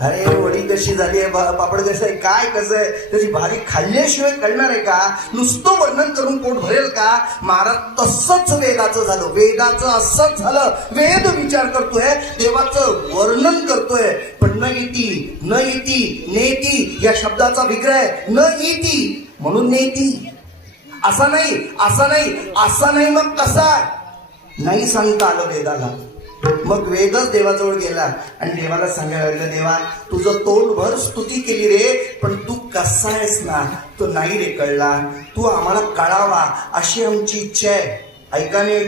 अरे वडी कशी झाली आहे, पापड कसं आहे, काय कसं आहे, त्याची भारी खाल्ल्याशिवाय कळणार आहे का? नुसतं वर्णन करून पोट भरेल का? महाराज तसंच वेदाचं झालं. वेदाचं असंच झालं. वेद विचार करतोय, देवाचं वर्णन करतोय, पण न इति न इति नेती या शब्दाचा विग्रह न इति म्हणून नेती. असा नाही, असा नाही, असा नाही. मग कसा? नाही सांगता आलं वेदाला. मग वेदच देवाजवळ गेला आणि देवाला सांगायला लागलं, देवा तुझं तोंडभर स्तुती केली रे, पण तू कसा आहेस ना तो नाही रे कळला. तू आम्हाला कळावा अशी आमची इच्छा आहे. ऐका नीट,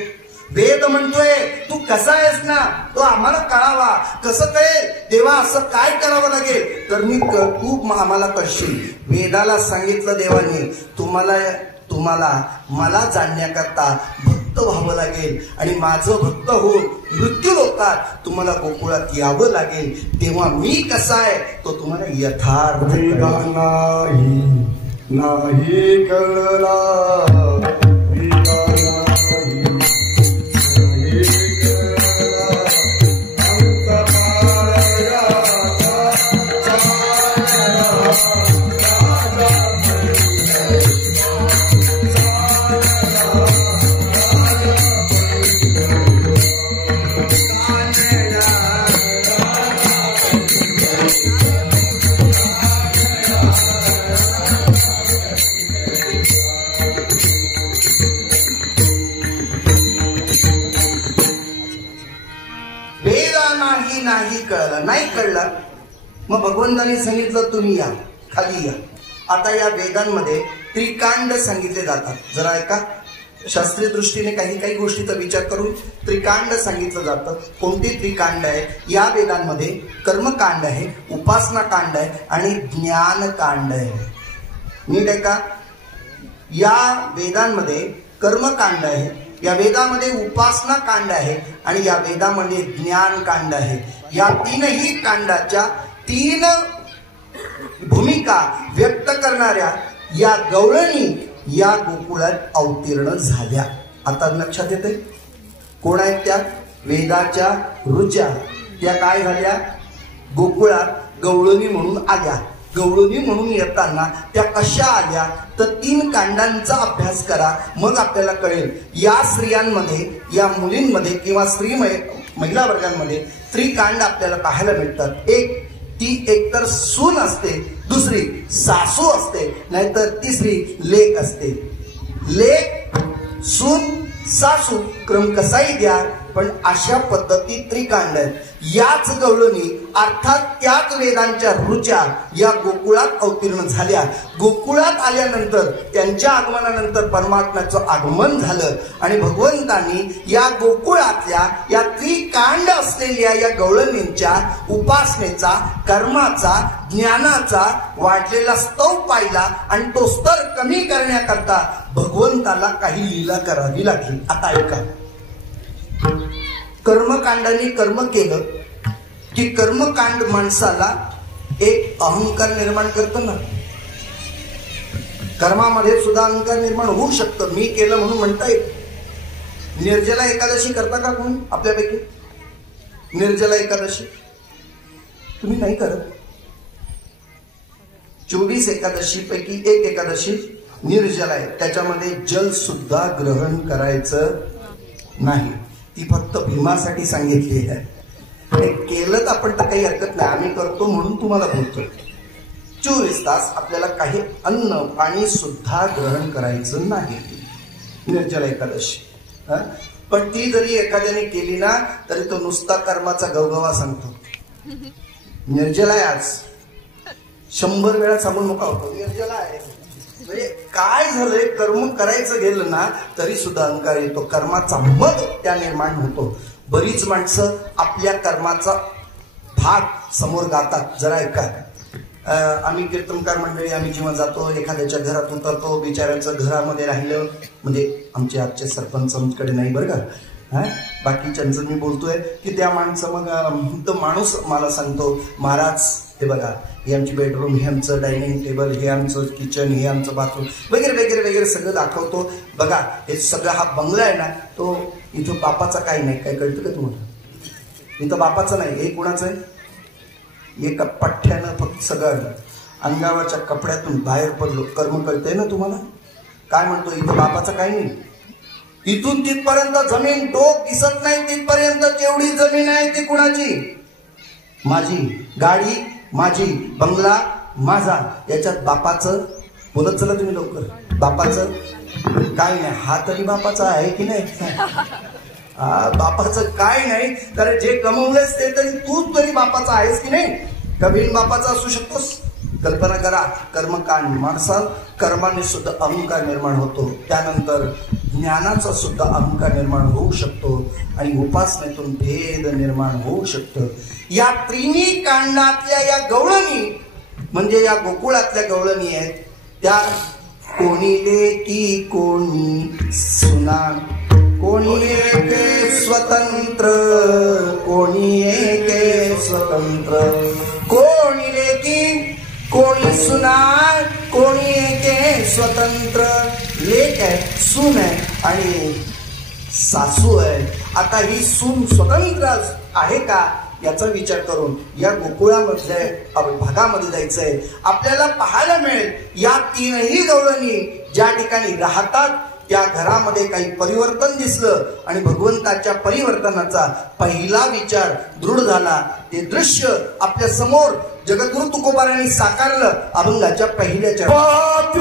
वेद म्हणतोय तू कसा आहेस ना तो आम्हाला कळावा. कसं कळेल? देवा असं काय करावं लागेल तर मी तू आम्हाला कळशील. वेदाला सांगितलं देवाने, तुम्हाला मला जाणण्याकरता भक्त व्हावं लागेल आणि माझं भक्त होऊन मृत्यू लोकात तुम्हाला गोकुळात यावं लागेल. तेव्हा मी कसा आहे तो तुम्हाला यथार्थ नाही कळला. मग भगवंतांनी सांगितलं तुम्ही या, खाली या. आता या वेदांमध्ये त्रिकांड सांगितले जातात. जरा ऐका, शास्त्रीय दृष्टीने काही काही गोष्टीचा विचार करून त्रिकांड सांगितलं जातं. कोणती त्रिकांड आहे या वेदांमध्ये? कर्मकांड आहे, उपासना कांड आहे आणि ज्ञानकांड आहे. नीट आहे का? या वेदांमध्ये कर्मकांड आहे, या वेदामध्ये उपासना कांड आहे आणि या वेदामध्ये ज्ञान कांड आहे. या तीनही कांडाच्या 3 भूमिका व्यक्त करणाऱ्या या गवळणी या गोकुळात अवतीर्ण झाल्या. आता लक्षात येते कोण आहेत त्या? वेदाच्या ऋचा. त्या काय झाल्या? गोकुळात गवळणी म्हणून आल्या. गवळणी म्हणून येताना त्या कशा आल्या तर 3 कांडांचा अभ्यास करा, मग आपल्याला कळेल. या स्त्रियांमध्ये, या मुलींमध्ये किंवा स्त्री महिला वर्गांमध्ये त्रिकांड आपल्याला पाहायला मिळतात. एक, ती एकतर सून असते, दुसरी सासू असते, नाहीतर तिसरी लेक असते. लेक, सून, सासू क्रम कसाही द्या, पण अशा पद्धती त्रिकांड आहेत. याच गवळणी अर्थात त्याच वेदांच्या ऋचा या गोकुळात अवतीर्ण झाल्या. गोकुळात आल्यानंतर त्यांच्या आगमनानंतर परमात्म्याचं आगमन झालं आणि भगवंतांनी या गोकुळातल्या या त्रिकांड असलेल्या या गवळणींच्या उपासनेचा, कर्माचा, ज्ञानाचा वाढलेला स्तव पाहिला आणि तो स्तर कमी करण्याकरता भगवंताला काही लीला करावी लागली. आता ऐका, कर्मकांडाने कर्म केलं की कर्मकांड माणसाला एक अहंकार निर्माण करतं ना. कर्मामध्ये सुद्धा अहंकार निर्माण होऊ शकतं. मी केलं म्हणून म्हणता येईल. निर्जला एकादशी करता का कोण आपल्यापैकी? निर्जला एकादशी तुम्ही नाही करत. 24 एकादशी पैकी एक एकादशी निर्जला आहे. त्याच्यामध्ये जल सुद्धा ग्रहण करायचं नाही. ती फक्त भीमासाठी सांगितली आहे. केलं तर आपण तर काही हरकत नाही, आम्ही करतो म्हणून तुम्हाला बोलतोय. 24 तास आपल्याला काही अन्न पाणी सुद्धा ग्रहण करायचं नाही. निर्जला एकादशी. पण ती जरी एखाद्याने केली ना तरी तो नुसता कर्माचा गवगवा सांगतो. निर्जला आहे आज, 100 वेळा सांगून मोका होतो निर्जला आहे. म्हणजे काय झालंय, कर्म करायचं गेलं ना तरी सुद्धा अहंकार येतो, कर्माचा मद त्या निर्माण होतो. बरीच माणसं आपल्या कर्माचा भाग समोर गातात. जरा ऐका, आम्ही कीर्तनकार मंडळी आम्ही जेव्हा जातो, एखाद्याच्या घरात उतरतो, बिचाऱ्यांचं घरामध्ये राहिलं, म्हणजे आमचे आजचे सरपंचकडे नाही बरं का, बाकीच्यांचं मी बोलतोय की त्या माणसं मग तो माणूस मला सांगतो, महाराज हे बघा, हे आमची बेडरूम, हे आमचं डायनिंग टेबल, हे आमचं किचन, हे आमचं बाथरूम वगैरे वगैरे वगैरे सगळं दाखवतो. बघा हे सगळं हा बंगला आहे ना, तो इथं बापाचा काही नाही. काय कळतं का तुम्हाला? इथं बापाचं नाही. हे कुणाचं आहे? एका पठ्ठ्यानं फक्त सगळं अंगावरच्या कपड्यातून बाहेर पडलो. कर्म कळतंय ना तुम्हाला? काय म्हणतो? इथं बापाचं काही नाही. इथून तिथपर्यंत जमीन डोक दिसत नाही, तिथपर्यंत जेवढी जमीन आहे ती कुणाची? माझी. गाडी माझी, बंगला माझा. याच्यात बापाचं बोलत चला तुम्ही लवकर. बापाचं काय नाही. हा तरी बापाचा आहे की नाही? बापाचं काय नाही. तर जे कमवलंस ते तरी तू तरी बापाचा आहेस की नाही? का बिन बापाचा असू शकतोस? कल्पना करा. कर्मकांड, माणसा कर्माने सुद्धा अहंकार निर्माण होतो. त्यानंतर ज्ञानाचा सुद्धा अहंकार निर्माण होऊ शकतो आणि उपासनेतून भेद निर्माण होऊ शकतं. या त्रिणी कांडातल्या या गवळणी म्हणजे या गोकुळातल्या गवळणी आहेत त्या कोणी लेकी कोणी सुना, कोणी एके स्वतंत्र, कोणी एके स्वतंत्र. कोणी लेकी कोणी सुना, कोणी एके स्वतंत्र. लेक आहे, सून आहे आणि सासू आहे. आता ही सून स्वतंत्र आहे का याचा विचार करून या गोकुळामधल्या भागामध्ये जायचंय. आपल्याला पाहायला मिळेल या 3ही गवळणी ज्या ठिकाणी राहतात त्या घरामध्ये काही परिवर्तन दिसलं आणि भगवंताच्या परिवर्तनाचा पहिला विचार दृढ झाला. ते दृश्य आपल्या समोर जगद्गुरु तुकोबारांनी साकारलं अभंगाच्या पहिल्या चरणात.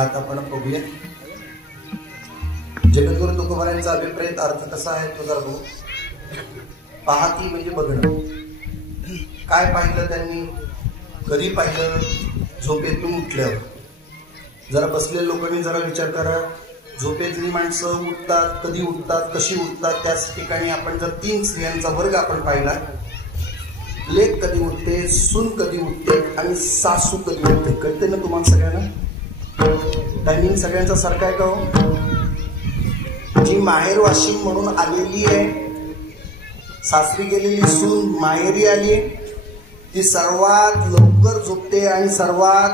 आता आपण बघूया जगद्गुरु तुकोबारायांचा अभिप्रेत अर्थ कसा आहे तो जरा बघू. पाहती म्हणजे बघणं. काय पाहिलं त्यांनी, कधी पाहिलं? झोपेतून उठल्यावर. जरा बसलेल्या लोकांनी जरा विचार करा, झोपेतली माणसं उठतात, कधी उठतात, कशी उठतात. त्याच ठिकाणी आपण जर 3 स्त्रियांचा वर्ग आपण पाहिला, लेक कधी उठते, सून कधी उठते आणि सासू कधी उठते. कळते ना तुम्हाला सगळ्यांना? टायमिंग सगळ्यांचा सारखा आहे का हो? जी माहेर वाशिम म्हणून आलेली आहे, सासरी गेलेली सून माहेरी आली, ती सर्वात लवकर झोपते आणि सर्वात,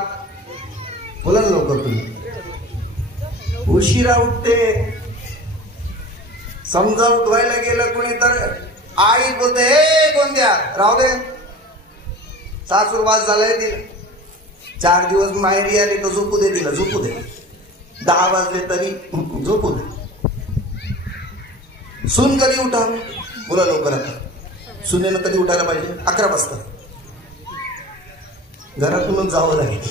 बोला ना लवकर तुम्ही, उशिरा उठते. समजा उठवायला गेलं कोणी तर आई बोलते, हे कोणत्या राहू दे, सासूरवास झालाय तिला, 4 दिवस माहेरी आली तर झोपू दे तिला, झोपू दे. 10 वाजले तरी झोपू दे. सून कधी उठावी? बोला लवकर. आता सुनेनं कधी उठायला पाहिजे? 11 वाजता घरातूनच जावं लागेल.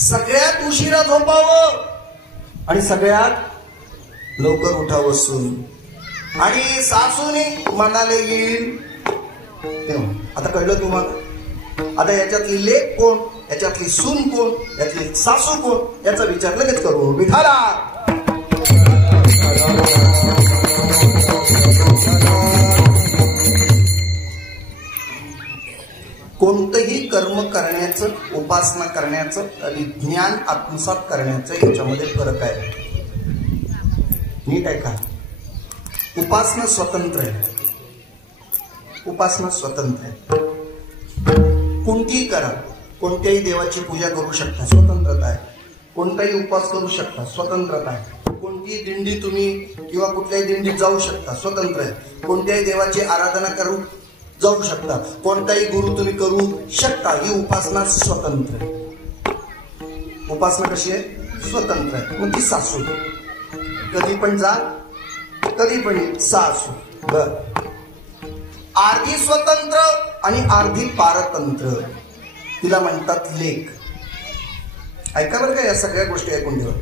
सगळ्यात उशिरा झोपावं आणि सगळ्यात लवकर उठावं सून. आणि सासूने मनाला येईल आता कळलं तुम्हाला? आता याच्यातली लेक कोण, याच्यातली सून कोण, यातली सासू कोण, याचा विचार लगेच करू. विठाला कोणतंही कर्म करण्याचं, उपासना करण्याचं आणि ज्ञान आत्मसात करण्याचं याच्यामध्ये फरक आहे. नीट आहे का? उपासना स्वतंत्र आहे. उपासना स्वतंत्र आहे. कोणतीही करा, कोणत्याही देवाची पूजा करू शकता, स्वतंत्रता आहे. कोणताही उपवास करू शकता, स्वतंत्रता आहे. कोणतीही दिंडी तुम्ही किंवा कुठल्याही दिंडीत जाऊ शकता, स्वतंत्र आहे. कोणत्याही देवाची आराधना करू जाऊ शकता, कोणताही गुरु तुम्ही करू शकता. ही उपासना स्वतंत्र आहे. उपासना कशी आहे? स्वतंत्र आहे. मग ती सासू कधी पण जा, कधी पण सासू. बर, अर्धी स्वतंत्र आणि अर्धी पारतंत्र, तिला म्हणतात लेक. ऐका बरं का, या सगळ्या गोष्टी ऐकून ठेवा.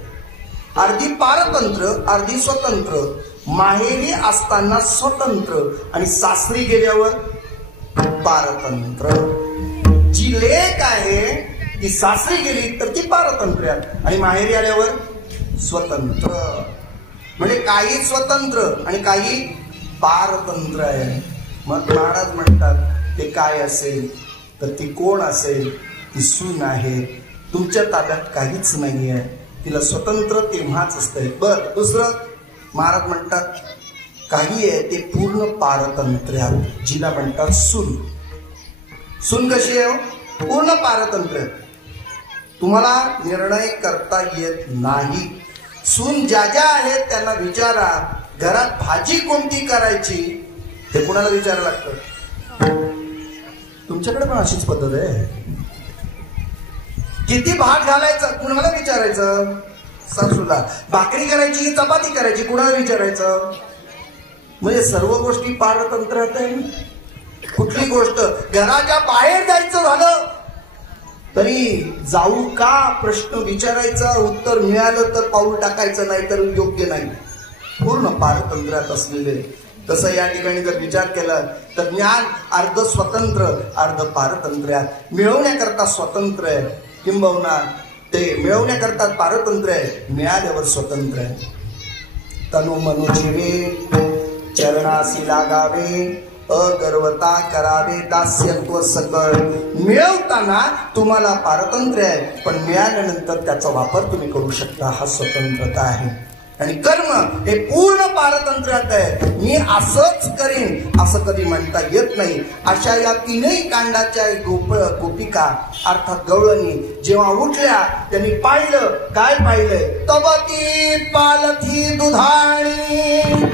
अर्धी पारतंत्र, अर्धी स्वतंत्र. माहेरी असताना स्वतंत्र आणि सासरी गेल्यावर पारतंत्र. जी लेक आहे ती सासरी गेली तर ती पारतंत्र आहे आणि माहेरी आल्यावर स्वतंत्र. म्हणजे काही स्वतंत्र आणि काही पारतंत्र आहे. मग महाराज म्हणतात ते काय असेल तर ती कोण असेल, ती सून आहे. तुमच्या ताब्यात काहीच नाही आहे, तिला स्वतंत्र तेव्हाच असतंय. बर, दुसरं महाराज म्हणतात काही आहे ते पूर्ण पारतंत्र्य, जिला म्हणतात सून. सून कशी आहे? पूर्ण पारतंत्र्य. तुम्हाला निर्णय करता येत नाही. सून ज्या ज्या आहेत त्यांना विचारा, घरात भाजी कोणती करायची ते कुणाला विचारायला लागतं? तुमच्याकडे पण अशीच पद्धत आहे. किती भात घालायचं कुणाला विचारायचं? सासूला. भाकरी करायची की चपाती करायची कुणाला विचारायचं? म्हणजे सर्व गोष्टी पारतंत्र्यात आहे. कुठली गोष्ट घराच्या बाहेर जायचं झालं तरी जाऊ का प्रश्न विचारायचा, उत्तर मिळालं तर पाऊल टाकायचं, नाही तर योग्य नाही. पूर्ण पारतंत्र्यात असलेले. तसं या ठिकाणी जर विचार केला तर ज्ञान अर्ध स्वतंत्र अर्ध पारतंत्र्यात. मिळवण्याकरता स्वतंत्र आहे, किंबहुना ते मिळवण्याकरता पारतंत्र्य आहे, मिळाल्यावर स्वतंत्र आहे. तनु मनु जीवे चरणासी लागावे, अगर्वता करावे दास्यत्व सकळ. मिळवताना तुम्हाला पारतंत्र्य आहे, पण मिळाल्यानंतर त्याचा वापर तुम्ही करू शकता. हा स्वतंत्रता आहे. आणि कर्म हे पूर्ण पारतंत्र्यात आहे. मी असंच करीन असं कधी म्हणता येत नाही. अशा या 3ही कांडाच्या गोपिका अर्थात गवळणी जेव्हा उठल्या त्यांनी पाहिलं. काय पाहिलंय? तबती पालथी दुधाणी.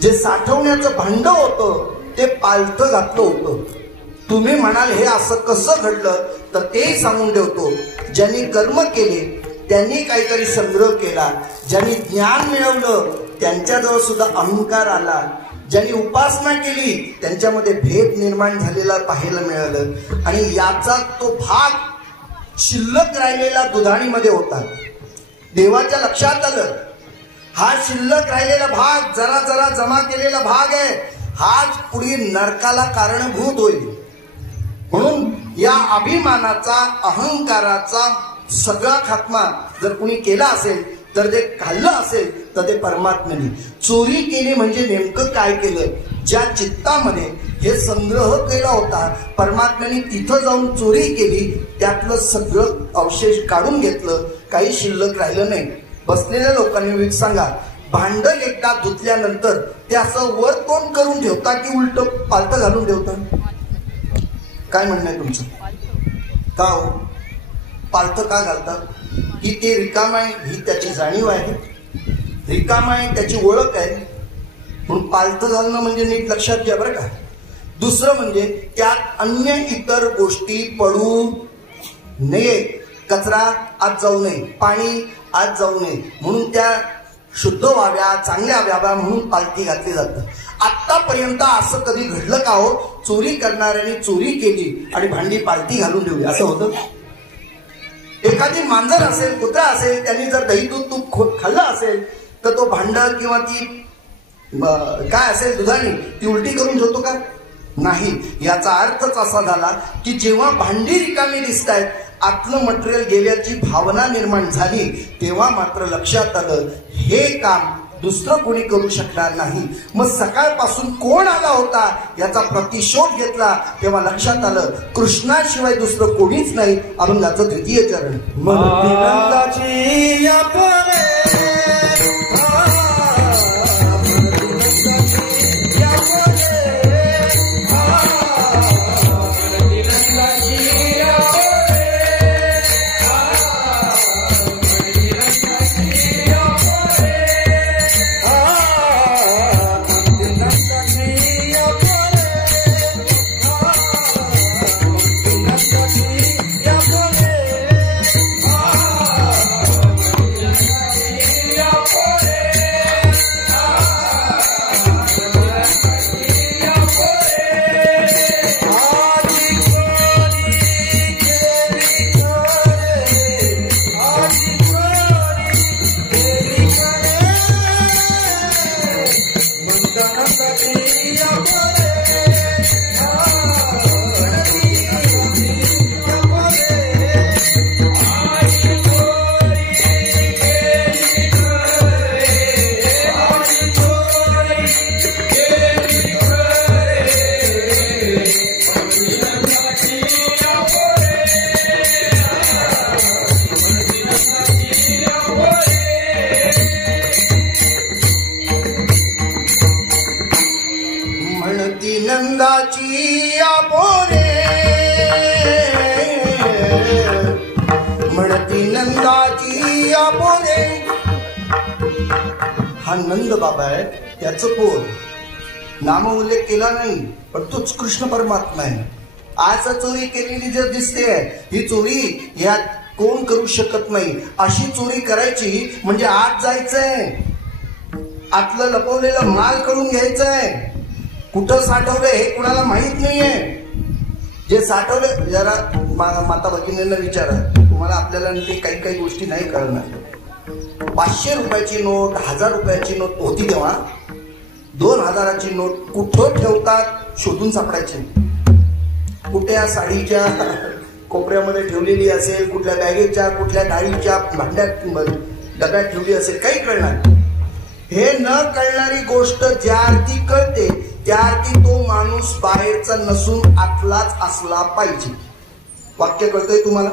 जे साठवण्याचं भांड होतं ते पालथं घातलं होतं. तुम्ही म्हणाल हे असं कसं घडलं, तर तेही सांगून ठेवतो. ज्यांनी कर्म केले त्यांनी काहीतरी संग्रह केला. ज्यांनी ज्ञान मिळवलं त्यांच्याजवळ सुद्धा अहंकार आला. ज्यांनी उपासना केली त्यांच्यामध्ये भेद निर्माण झालेला पाहायला मिळालं. आणि याचा तो भाग शिल्लक राहिलेला दुधाणीमध्ये होता. देवाच्या लक्षात आलं हा शिल्लक राहिलेला भाग जरा जरा जमा केलेला भाग आहे, हाच पुढे नरकाला कारणभूत होईल. म्हणून या अभिमानाचा अहंकाराचा सगळा खात्मा जर कुणी केला असेल तर ते खाल्लं असेल तर ते परमात्म्याने. चोरी केली म्हणजे नेमकं काय केलं? ज्या चित्तामध्ये हे संग्रह केला होता परमात्म्याने तिथं जाऊन चोरी केली, त्यातलं सगळं अवशेष काढून घेतलं, काही शिल्लक राहिलं नाही. बसलेल्या लोकांनी सांगा, भांड एकदा धुतल्यानंतर ते असं वर तोंड करून ठेवता की उलट पालतं घालून ठेवता? काय म्हणणं आहे तुमचं? का हो पालतं का घालता? की ते रिकाम आहे ही त्याची जाणीव आहे, रिकाम आहे त्याची ओळख आहे, म्हणून पालतं घालणं म्हणजे नीट लक्षात घ्या बरं का. दुसरं म्हणजे त्यात अन्य इतर गोष्टी पडू नये, कचरा आत जाऊ नये, पाणी आत जाऊ नये, म्हणून त्या शुद्ध व्हाव्या, चांगल्या व्हाव्या म्हणून पालथी घातली जातं. आतापर्यंत असं कधी घडलं का हो? चोरी करणाऱ्याने चोरी केली आणि भांडी पालथी घालून ठेवली असं होतं? एखादी मांजर असेल, कुत्रा असेल, त्यांनी जर दही दूध तूप खाल्लं असेल तर तो भांड किंवा ती काय असेल दुधाणी ती उलटी करून ठेवतो का? नाही. याचा अर्थच असा झाला की जेव्हा भांडी रिकामी दिसतायत, आतलं मटेरियल गेल्याची भावना निर्माण झाली, तेव्हा मात्र लक्षात आलं हे काम दुसरं कोणी करू शकणार नाही. मग सकाळपासून कोण आला होता याचा प्रतिशोध घेतला, तेव्हा लक्षात आलं कृष्णाशिवाय दुसरं कोणीच नाही. अभंगाचं द्वितीय चरण. नंदाची आपोरे, म्हणती नंदाची आपोरे. हा नंद बाबा आहे, त्याचं पोर. नाम उल्लेख केला नाही पण तोच कृष्ण परमात्मा आहे. आज चोरी केलेली जर दिसते ही चोरी यात कोण करू शकत नाही. अशी चोरी करायची म्हणजे आत जायचंय, आतलं लपवलेलं माल करून घ्यायचंय. कुठं साठवलंय हे कुणाला माहित नाहीये. जे साठवलंय जरा माता भगिनींना विचारा, तुम्हाला आपल्याला ते काही काही गोष्टी नाही कळणार. 500 रुपयाची नोट, 1000 रुपयाची नोट होती तेव्हा, 2000ची नोट कुठं ठेवतात शोधून सापडायचे. कुठे या साडीच्या कोपऱ्यामध्ये ठेवलेली असेल, कुठल्या बॅगेच्या, कुठल्या डाळीच्या भांड्यात डब्यात ठेवली असेल, काही कळणार. हे न कळणारी गोष्ट ज्या अर्थी कळते त्या अर्थी तो माणूस बाहेरचा नसून आतलाच असला पाहिजे. वाक्य कळतंय तुम्हाला?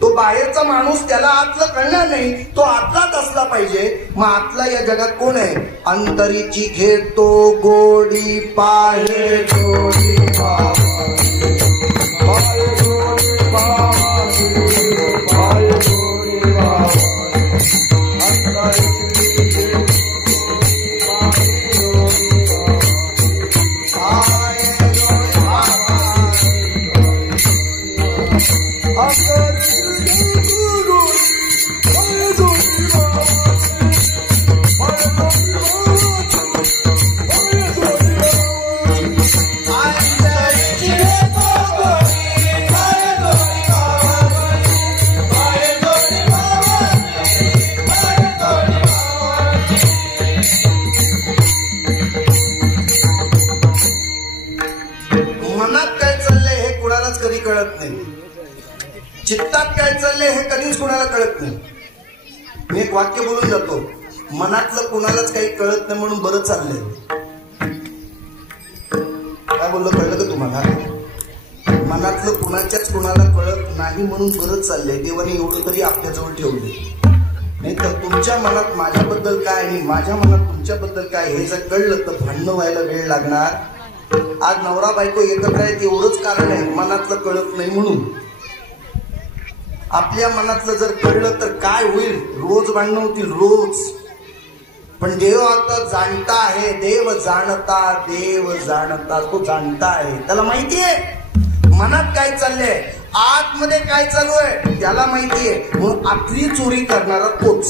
तो बाहेरचा माणूस त्याला आतलं कळणार नाही, तो आतलाच असला पाहिजे. मग आतला या जगात कोण आहे? अंतरीची घेतो गोडी पाहे गोडी I मनात काय चाललंय हे कधीच कुणाला कळत नाही. मी एक वाक्य बोलून जातो, मनातलं कुणालाच काही कळत नाही म्हणून बरं चाललंय. काय बोललो कळलं का तुम्हाला? मनातलं कुणाच्याच कुणाला कळत नाही म्हणून बरं चाललंय. देवाने एवढं तरी आपल्याजवळ ठेवले. नाही तर तुमच्या मनात माझ्याबद्दल काय आणि माझ्या मनात तुमच्याबद्दल काय हे जर कळलं तर भांडणं व्हायला वेळ लागणार. आज नवरा बायको एकत्र आहेत एवढंच कारण आहे, मनातलं कळत नाही म्हणून. आपल्या मनातलं जर कळलं तर काय होईल? रोज भांडणं होतील, रोज. पण देव आता जाणता आहे, देव जाणता तो जाणता आहे. त्याला माहितीये मनात काय चाललंय, आतमध्ये काय चालू आहे त्याला माहितीये. म्हणून आतली चोरी करणारा तोच.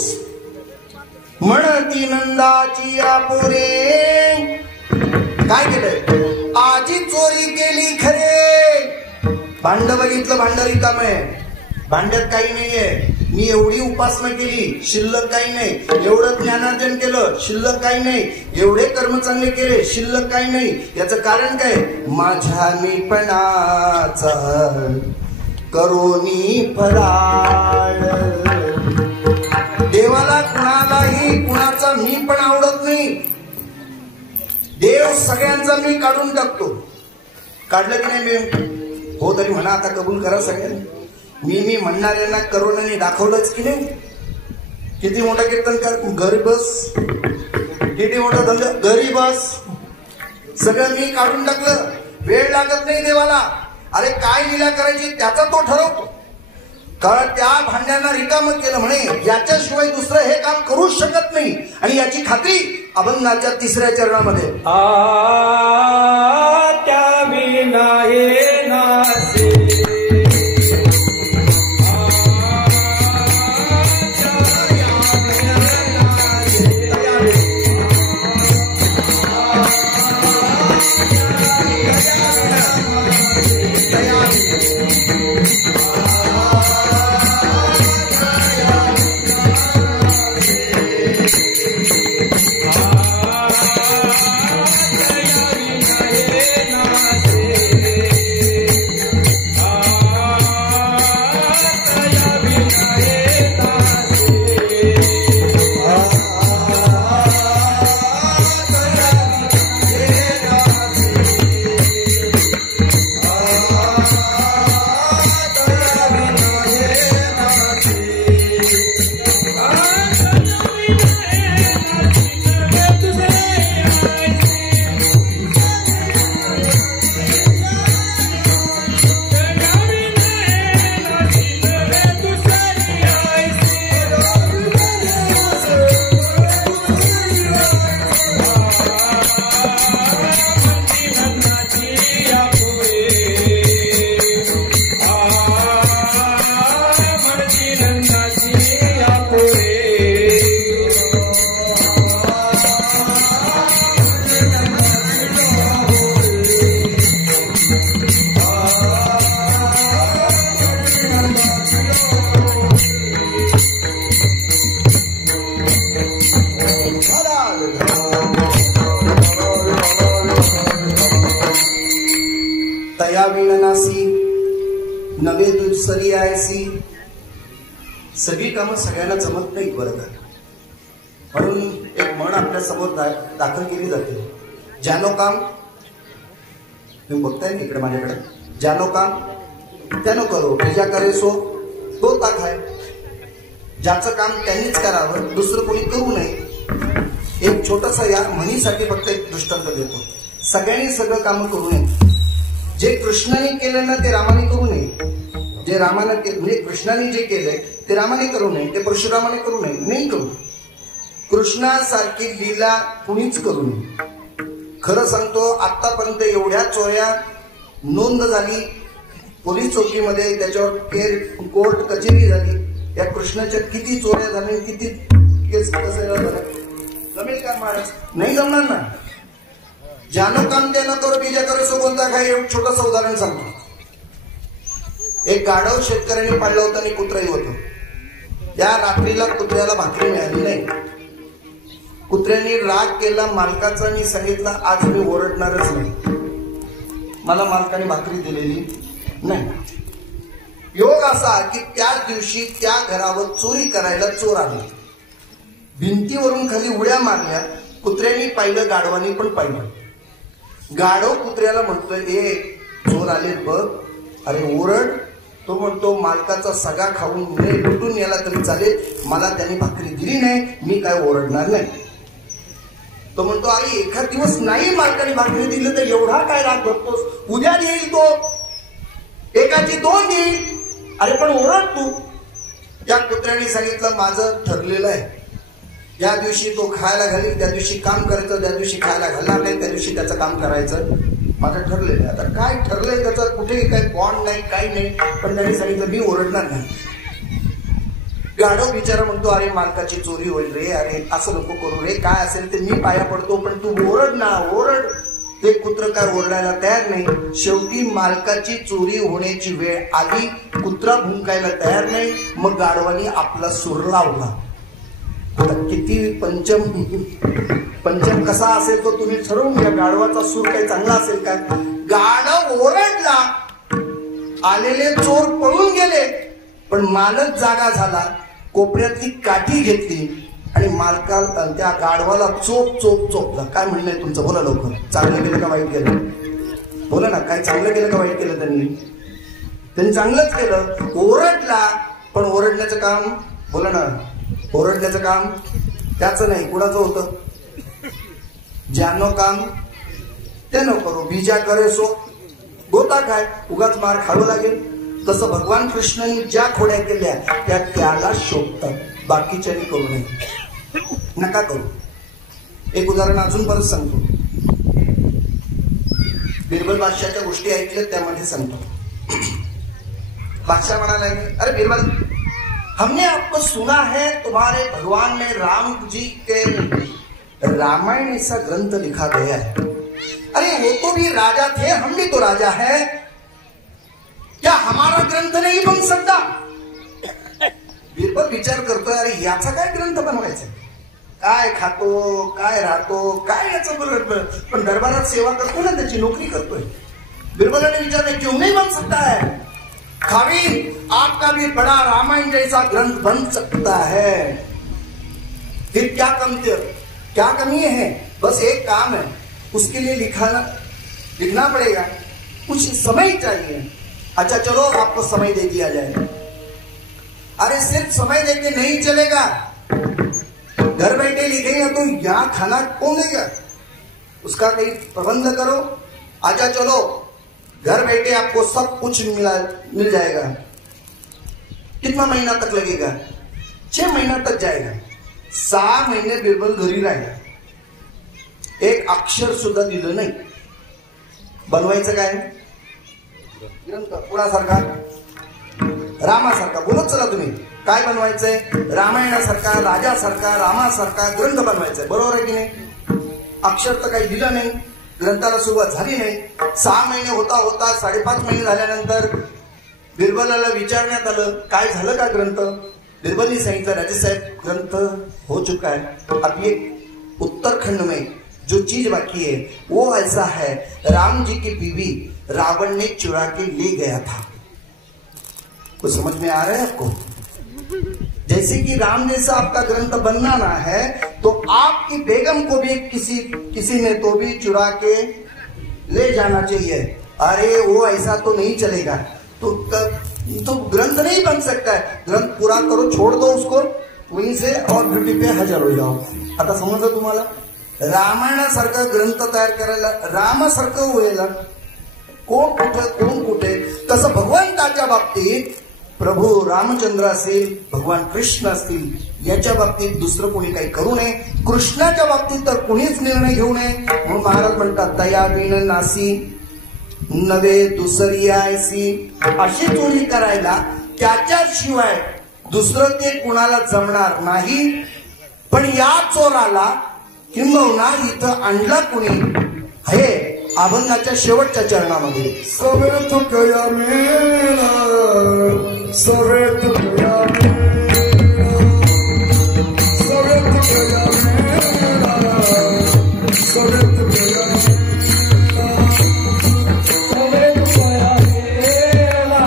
म्हणती नंदाची आपोरे, काय केलंय? आजी चोरी केली खरे. भांड बघितलं, भांड रिकाम आहे, भांड्यात काही नाहीये. मी एवढी उपासना केली, शिल्लक काही नाही. एवढं ज्ञानार्जन केलं, शिल्लक काही नाही. एवढे कर्म चांगले केले, शिल्लक काही नाही. याचं कारण काय? माझ्या मीपणाचा करोनी फराळ. देवाला कुणालाही कुणाचा मी पण आवडत नाही. देव सगळ्यांचा मी काढून टाकतो. काढलं की नाही मी? हो तरी म्हणा आता, कबूल करा सगळ्यांनी. मी म्हणणाऱ्यांना करोनाने दाखवलंच की नाही? किती मोठा कीर्तनकार, घरी बस. किती मोठा धंदा, घरी बस. सगळं मी काढून टाकलं. वेळ लागत नाही देवाला. अरे काय लीला करायची त्याचा तो ठरवतो. कारण त्या भांड्यांना रिकामं केलं म्हणे, याच्याशिवाय दुसरं हे काम करूच शकत नाही. आणि याची खात्री अभंगाच्या 3ऱ्या चरणामध्ये. त्या विना ये नासे, नवे दुसरी आयसी. सगळी कामं सगळ्यांना जमत नाहीत बरं का. म्हणून एक म्हण आपल्या समोर दाखल केली जाते, ज्यानो काम, तुम्ही बघताय ना इकडे माझ्याकडे, ज्यानो काम त्यानो करो, बेजा करे सो तो ताक आहे. ज्याचं काम त्यांनीच करावं, दुसरं कोणी करू नये. एक छोटासा या म्हणीसाठी फक्त एक दृष्टांत देतो. सगळ्यांनी सगळं कामं करू नये. जे कृष्णाने केलं ना ते रामाने करू नये. जे रामाने म्हणजे कृष्णाने जे केलंय ते रामाने करू नये, ते परशुरामाने करू नये. नाही करू. कृष्णासारखी लीला कुणीच करू नये. खरं सांगतो, आतापर्यंत एवढ्या चोऱ्या नोंद झाली पोलीस चौकीमध्ये, त्याच्यावर कोर्ट कचेरी झाली. या कृष्णाच्या किती चोऱ्या झाल्या, किती केस झाल्या. जमेल का महाराज? नाही जमणार ना. ज्यानं काम त्यानं करो, बीजा करो सो कोणता काय. एक छोटंसं उदाहरण सांगतो. एक गाढव शेतकऱ्यांनी पाळलं होतं आणि कुत्रही होतं. त्या रात्रीला कुत्र्याला भाकरी मिळाली नाही. कुत्र्यांनी राग केला मालकाचा आणि सांगितलं, आज मी ओरडणारच नाही. मला मालकाने भाकरी दिलेली नाही. योग असा की त्याच दिवशी त्या घरावर चोरी करायला चोर आले. भिंतीवरून खाली उड्या मारल्या. कुत्र्यांनी पाहिलं, गाढवानी पण पाहिलं. गाढव कुत्र्याला म्हणतोय, ए चोर आले बघ, अरे ओरड. तो म्हणतो, मालकाचा सगळा खाऊन लुटून याला तरी चालेल, मला त्याने भाकरी दिली नाही, मी काय ओरडणार नाही. तो म्हणतो, अरे एखाद दिवस नाही मालकाने भाकरी दिलं तर एवढा काय राग धरतोस, उद्या देईल तो, एकाची 2 देईल, अरे पण ओरड तू. त्या कुत्र्याने सांगितलं, माझं ठरलेलं आहे, ज्या दिवशी तो खायला घालील त्या दिवशी काम करायचं, ज्या दिवशी खायला घालणार नाही त्या दिवशी त्याचं काम करायचं, माझं ठरलेलं आहे. आता काय ठरलंय त्याचं, कुठेही काही बॉन्ड नाही, काही नाही, पण त्याने सांगितलं मी ओरडणार नाही. गाढव बिचारा म्हणतो, अरे मालकाची चोरी होईल रे, अरे असं नको करू रे, काय असेल ते मी पाया पडतो, पण तू ओरड ना, ओरड. ते कुत्र काय ओरडायला तयार नाही. शेवटी मालकाची चोरी होण्याची वेळ आली, कुत्रा भुंकायला तयार नाही. मग गाढवानी आपला सूर लावला. किती पंचम कसा असेल तो तुम्ही ठरवून घ्या. गाढवाचा सूर काही चांगला असेल काय. गाढव ओरडला, आलेले चोर पळून गेले, पण मालक जागा झाला. कोपऱ्यातली काठी घेतली आणि मालकाला, त्या गाढवाला चोपला. काय म्हणणं आहे तुमचं, बोला लवकर. चांगलं केलं का वाईट केलं, बोला ना. काय चांगलं केलं का वाईट केलं त्यांनी चांगलंच केलं. ओरडला, पण ओरडण्याचं काम, बोला ना, ओरडण्याचं काम त्याचं नाही, कुणाचं होतं. ज्यानं काम त्यानं करो, बीजा करे सो गोता काय, उगाच मार खावं लागेल. तसं भगवान कृष्णांनी ज्या खोड्या केल्या त्या त्याला शोभतात, बाकीच्यानी करू नये, नका करू. एक उदाहरण अजून परत सांगतो. बिरबल बादशाहच्या गोष्टी ऐकल्या त्यामध्ये सांगतो. बादशाह म्हणाला, अरे बिरबल, हमने आपको सुना है तुम्हारे भगवान ने राम जी के रामायण ऐसा ग्रंथ लिखा गया है. अरे वो तो भी राजा थे, हम भी तो राजा है, क्या हमारा ग्रंथ नहीं बन सकता. बिरबल विचार करतोय, अरे याचा काय ग्रंथ बनवायचा, काय खातो, काय राहतो, काय याचं बरोबर, पण दरबारात सेवा करतो ना, त्याची नोकरी करतोय. बिरबलाने विचारलं, क्यों नहीं बन सकता है. खाविन, आपका भी बड़ा रामायण जैसा ग्रंथ बन सकता है. फिर क्या कमी है. बस एक काम है, उसके लिए लिखना पड़ेगा, कुछ समय चाहिए. अच्छा चलो, आपको समय दे दिया जाए. अरे सिर्फ समय देके नहीं चलेगा, घर बैठे लिखेगा तो यहाँ खाना कौन देगा, उसका कहीं प्रबंध करो. अच्छा चलो, घर बैठे आपको सब कुछ मिल जाएगा. कितना महीना तक लगेगा. 6 महीना तक जाएगा. 6 महीने बिरबल घरी राहिला, एक अक्षर सुद्धा दिलं नाही. बनवायचं काय ग्रंथ, कुणासारखा, रामासारखा. बोलत चला तुम्ही, काय बनवायचंय, रामायणासारखा, राजासारखा, रामासारखा ग्रंथ बनवायचंय, बरोबर आहे की नाही. अक्षर तर काही दिलं नाही, ग्रंथाला सुरुवात झाली नाही. 6 महिने होता 5.5 महिने झाल्यानंतर बिरबलाला विचारण्यात आलं, काय झालं का ग्रंथ. बिरबलने सांगितलं, राजे साहेब, ग्रंथ हो चुका है, अब ये उत्तरखंड में जो चीज बाकी है वो ऐसा है, राम जी की बीवी रावण ने चुरा के ले गया था. कुछ समझ में आ रहा है आपको. जैसे कि राम जैसा आपका ग्रंथ बनाना है तो आपकी बेगम को भी किसी ने तो भी चुरा के ले जाना चाहिए. अरे वो ऐसा तो नहीं चलेगा, तो ग्रंथ नहीं बन सकता है. ग्रंथ पूरा करो, छोड़ दो उसको वहीं से और ड्यूटी पे हजर हो जाओ. आता समजलं तुम्हाला. रामायणासारखा ग्रंथ तयार करायला रामासारखं व्हायला कोण कुठे. तसं भगवंताच्या बाबतीत प्रभू रामचंद्र असेल, भगवान कृष्ण असतील, याच्या बाबतीत दुसरं कोणी काही करू नये. कृष्णाच्या बाबतीत तर कोणीच निर्णय घेऊ नये. म्हणून महाराज म्हणतात, दया विण नासी नवे दुसरी आयसी. अशी चोरी करायला त्याच्याशिवाय दुसरं ते कुणाला जमणार नाही. पण या चोराला किंबहुना इथं आणला कुणी हे अभंगाच्या शेवटच्या चरणामध्ये. सवे तू गया मेरा, सवे तू गया मेरा, सवे तू गया मेरा, सवे तू गया मेरा, सवे तू गया मेरा,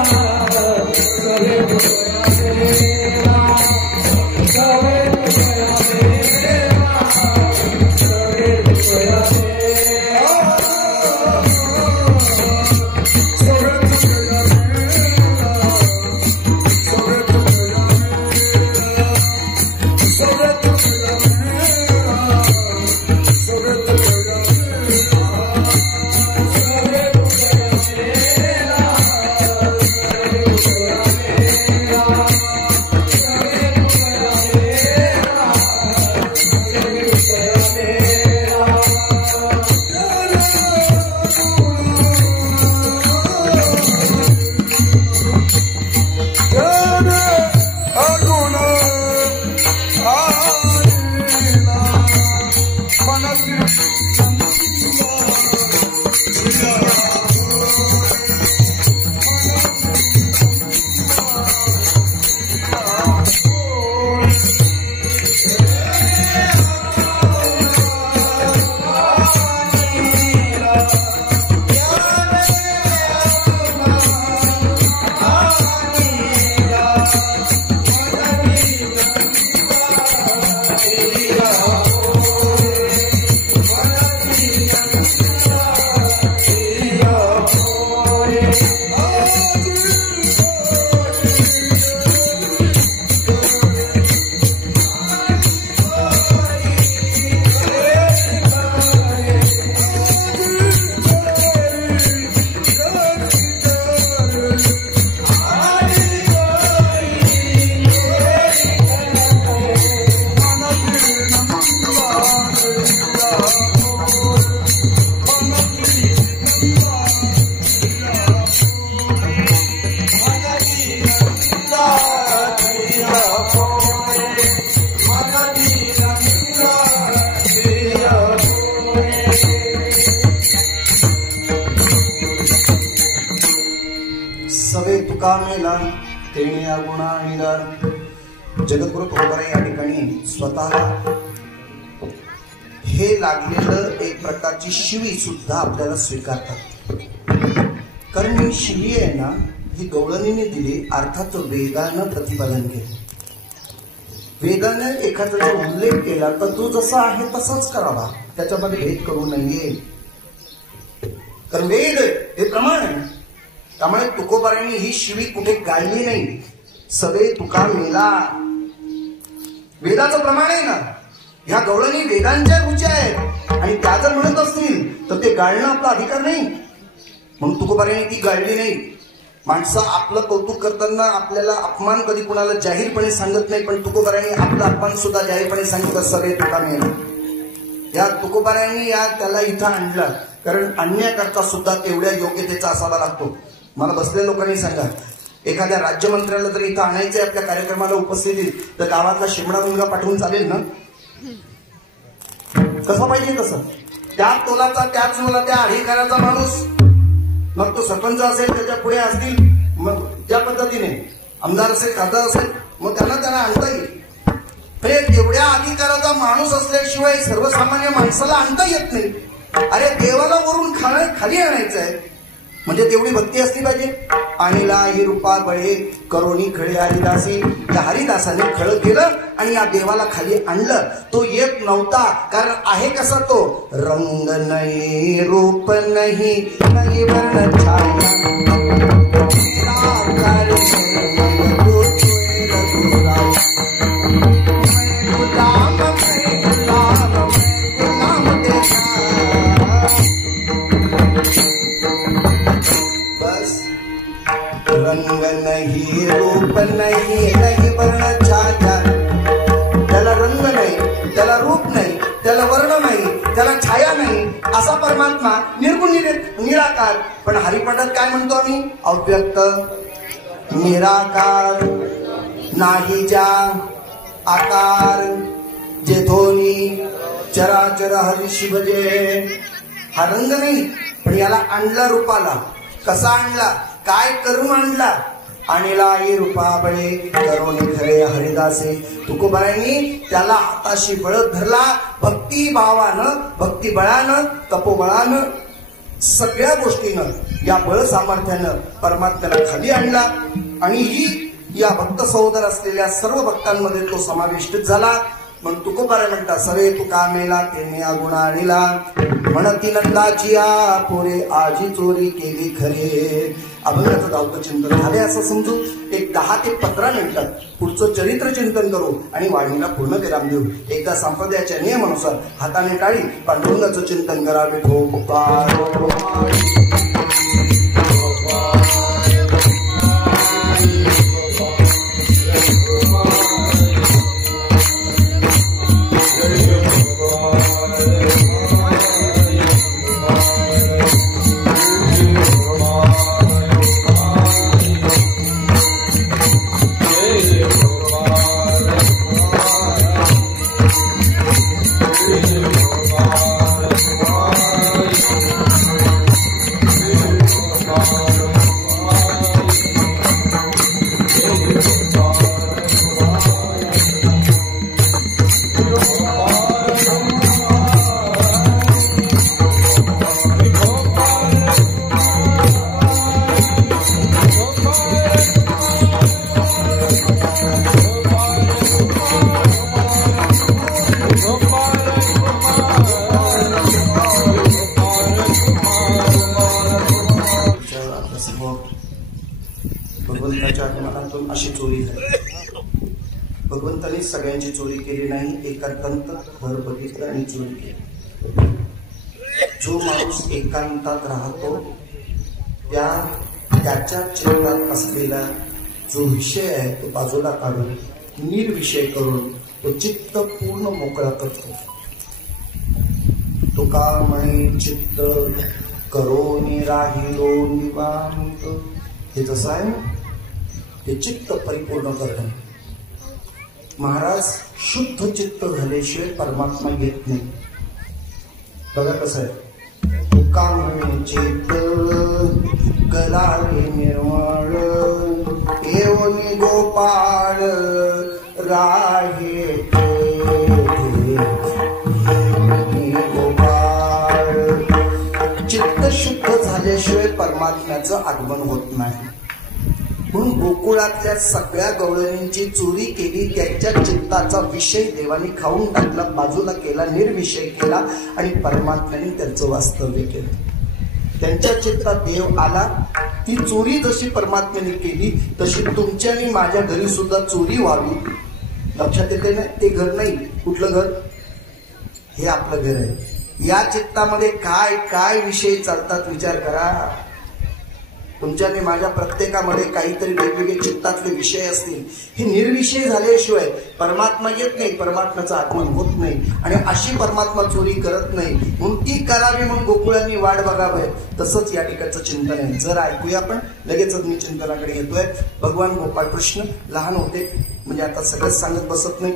तुका मेला तेणे या गुणा आणिला. जगद्गुरु तुकोबाराय या ठिकाणी स्वतःला हे लागलेलं एक प्रकारची शिवी सुद्धा आपल्याला स्वीकारतात. कारण ही शिवी आहे ना, ही गवळणीने दिली, अर्थात वेदानं प्रतिपादन केलं. वेदाने एखादा उल्लेख केला तर तो जसा आहे तसाच करावा, त्याच्यामध्ये भेद करू नये. कारण वेद हे प्रमाण आहे. त्यामुळे तुकोबारायांनी ही शिवी कुठे गाळली नाही. सवे तुका मेला वेदाचं प्रमाण आहे ना. ह्या गवळणी वेदांच्या रुच्या आहेत आणि त्या जर म्हणत असतील तर ते गाळणं आपला अधिकार नाही. म्हणून तुकोबारायांनी ती गाळली नाही. माणसं आपलं कौतुक करताना आपल्याला अपमान कधी कुणाला जाहीरपणे सांगत नाही, पण तुकोबारायांनी आपला अपमान सुद्धा जाहीरपणे सांगितलं, सवे तुका मेला. या तुकोबारायांनी त्याला इथं आणलं, कारण आणण्याकरता सुद्धा तेवढ्या योग्यतेचा असावा लागतो. मला बसलेल्या लोकांनी सांगा, एखाद्या राज्यमंत्र्याला जर इथं आणायचंय आपल्या कार्यक्रमाला उपस्थितीत, तर गावातला शिमडा मुलगा पाठवून चालेल ना? कसं पाहिजे तसं, त्या तोलाचा त्याच मला त्या अधिकाराचा माणूस, मग तो सरपंच असेल, त्याच्या पुढे असतील, मग त्या पद्धतीने आमदार असेल, खासदार असेल, मग त्यांना आणता येईल. तेवढ्या अधिकाराचा माणूस असल्याशिवाय सर्वसामान्य माणसाला आणता येत नाही. अरे देवाला वरून खाली आणायचं आहे म्हणजे तेवढी भक्ती असली पाहिजे. आणीला ही रूपा बळे करोनी खळे हरिदासी. या हरिदासाने खळ केलं आणि या देवाला खाली आणलं. तो येत नव्हता, कारण आहे कसा तो, रंग नाही रूप नाही नाही वर्ण छाया रंग नाही रूप नाही नाही वर्ण छाया. त्याला रंग नाही, त्याला रूप नाही, त्याला वर्ण नाही, त्याला छाया नाही, असा परमात्मा निर्गुण निराकार. पण हरिपाठात काय म्हणतो आम्ही, अव्यक्त निराकार नाही ज्या आकार जे धोनी चराचर हरी शिवजे. हा रंग नाही, पण याला आणला रूपाला. कसा आणला, काय करून आणला, आणला ये रूपा बळे करून खरे हरिदासे. तुकोबारायांनी त्याला हाताशी बळत धरला. भक्तिभावानं, भक्तिबळानं, तपोबळानं, सगळ्या गोष्टीनं, या बळ सामर्थ्यानं परमात्म्याला खाली आणला. आणि ही या भक्त सहोदर असलेल्या सर्व भक्तांमध्ये तो समाविष्ट झाला. म्हणून तुकोबाराय म्हणतात, सवे तुका मेला तेने गुणा आणिला. म्हणती नंदाची पोरे आजी चोरी केली खरे. अभंगाचं गावतं चिंतन झाले असं समजू. एक 10 ते 15 मिनिटात पुढचं चरित्र चिंतन करू आणि वाणीला पूर्ण विराम देऊ. एकदा संप्रदायाच्या नियमानुसार हाताने टाळी पांडुरंगाचं चिंतन करावे. भगवंताच्या आगमनातून अशी चोरी झाली. भगवंताने सगळ्यांची चोरी केली नाही, एकांतात घर बघितलं आणि चोरी केली. जो माणूस एकांतात राहतो त्याच्या चित्तात असलेला जो विषय आहे तो बाजूला काढून निर्विषय करून तो चित्त पूर्ण मोकळा करतो. तुका म्हणे चित्त करोनी राहिलो निवांत. हे जसं आहे ना, ते चित्त परिपूर्ण करणं. महाराज शुद्ध चित्त झाल्याशिवाय परमात्मा येत नाही. बघा कसं आहे, तुका म्हणे चित्त कलावे निर्मळ परमात्म्याचं आगमन होत नाही. म्हणून गोकुळातल्या सगळ्या गवळणींची चोरी केली. त्यांच्या चित्ताचा विषय देवाने खाऊन टाकला, बाजूला केला, निर्विषय केला आणि परमात्म्याने त्यांचं वास्तव्य केलं. त्यांच्या चित्तात देव आला. ती चोरी जशी परमात्म्याने केली तशी तुमच्या आणि माझ्या घरी सुद्धा चोरी व्हावी. लक्षात येते ना? ते घर नाही. कुठलं घर? हे आपलं घर आहे. या चित्तामध्ये काय काय विषय चालतात विचार करा. तुमच्या आणि माझ्या प्रत्येकामध्ये काहीतरी वेगवेगळे चित्तातले विषय असतील. हे निर्विषय झाल्याशिवाय परमात्मा येत नाही, परमात्म्याचं आगमन होत नाही. आणि अशी परमात्मा चोरी करत नाही. म्हणून ती करावी म्हणून गोकुळांनी वाट बघावं. तसंच या ठिकाणचं चिंतन आहे. जर ऐकूया आपण, लगेचच मी चिंतनाकडे येतोय. भगवान गोपाळ कृष्ण लहान होते म्हणजे आता सगळंच सांगत बसत नाही.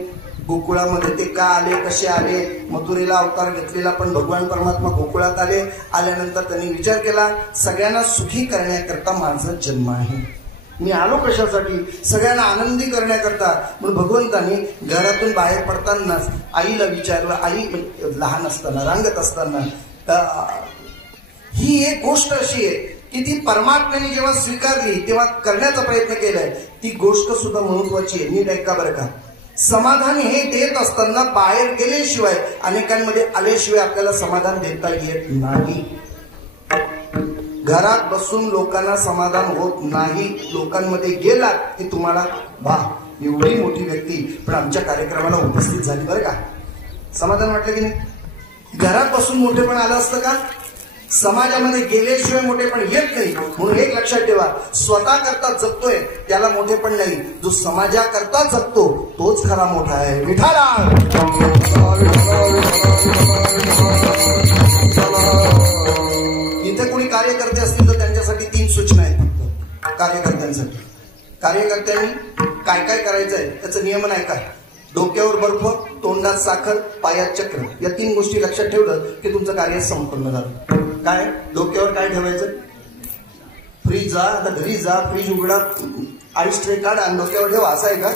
गोकुळामध्ये ते का आले, कसे आले, मथुरेला अवतार घेतलेला पण भगवान परमात्मा गोकुळात आले. आल्यानंतर त्यांनी विचार केला, सगळ्यांना सुखी करण्याकरता माझा जन्म आहे. मी आलो कशासाठी? सगळ्यांना आनंदी करण्याकरता. म्हणून भगवंतांनी घरातून बाहेर पडताना आईला विचारलं. आई लहान असताना, रांगत असताना, ही एक गोष्ट अशी आहे की ती परमात्म्याने जेव्हा स्वीकारली तेव्हा करण्याचा प्रयत्न केलाय. ती गोष्ट सुद्धा महत्वाची आहे. नीट ऐका बरं का. समाधान हे देत असताना बाहेर गेल्याशिवाय, अनेकांमध्ये आल्याशिवाय आपल्याला समाधान देता येत नाही. घरात बसून लोकांना समाधान होत नाही. लोकांमध्ये गेलात की तुम्हाला वा एवढी मोठी व्यक्ती पण आमच्या कार्यक्रमाला उपस्थित झाली बरं का, समाधान वाटलं की नाही? घरात बसून मोठेपण आलं असतं का? समाजामध्ये गेल्याशिवाय मोठेपण येत नाही. म्हणून एक लक्षात ठेवा, स्वतः करता जगतोय त्याला मोठेपण नाही. जो समाजाकरता जगतो तोच खरा मोठा आहे. विठाला इथे कोणी कार्यकर्ते असतील तर त्यांच्यासाठी 3 सूचना आहेत फक्त कार्यकर्त्यांसाठी. कार्यकर्त्यांनी काय काय करायचं आहे त्याचं नियमन आहे काय? डोक्यावर बर्फ, तोंडात साखर, पायात चक्र. या 3 गोष्टी लक्षात ठेवलं की तुमचं कार्य संपन्न झालं. काय? डोक्यावर काय ठेवायचं? फ्रीज जा, आता घरी जा, फ्रीज उघडा, आईस ट्रे काढ आणि डोक्यावर ठेवा. असं आहे का?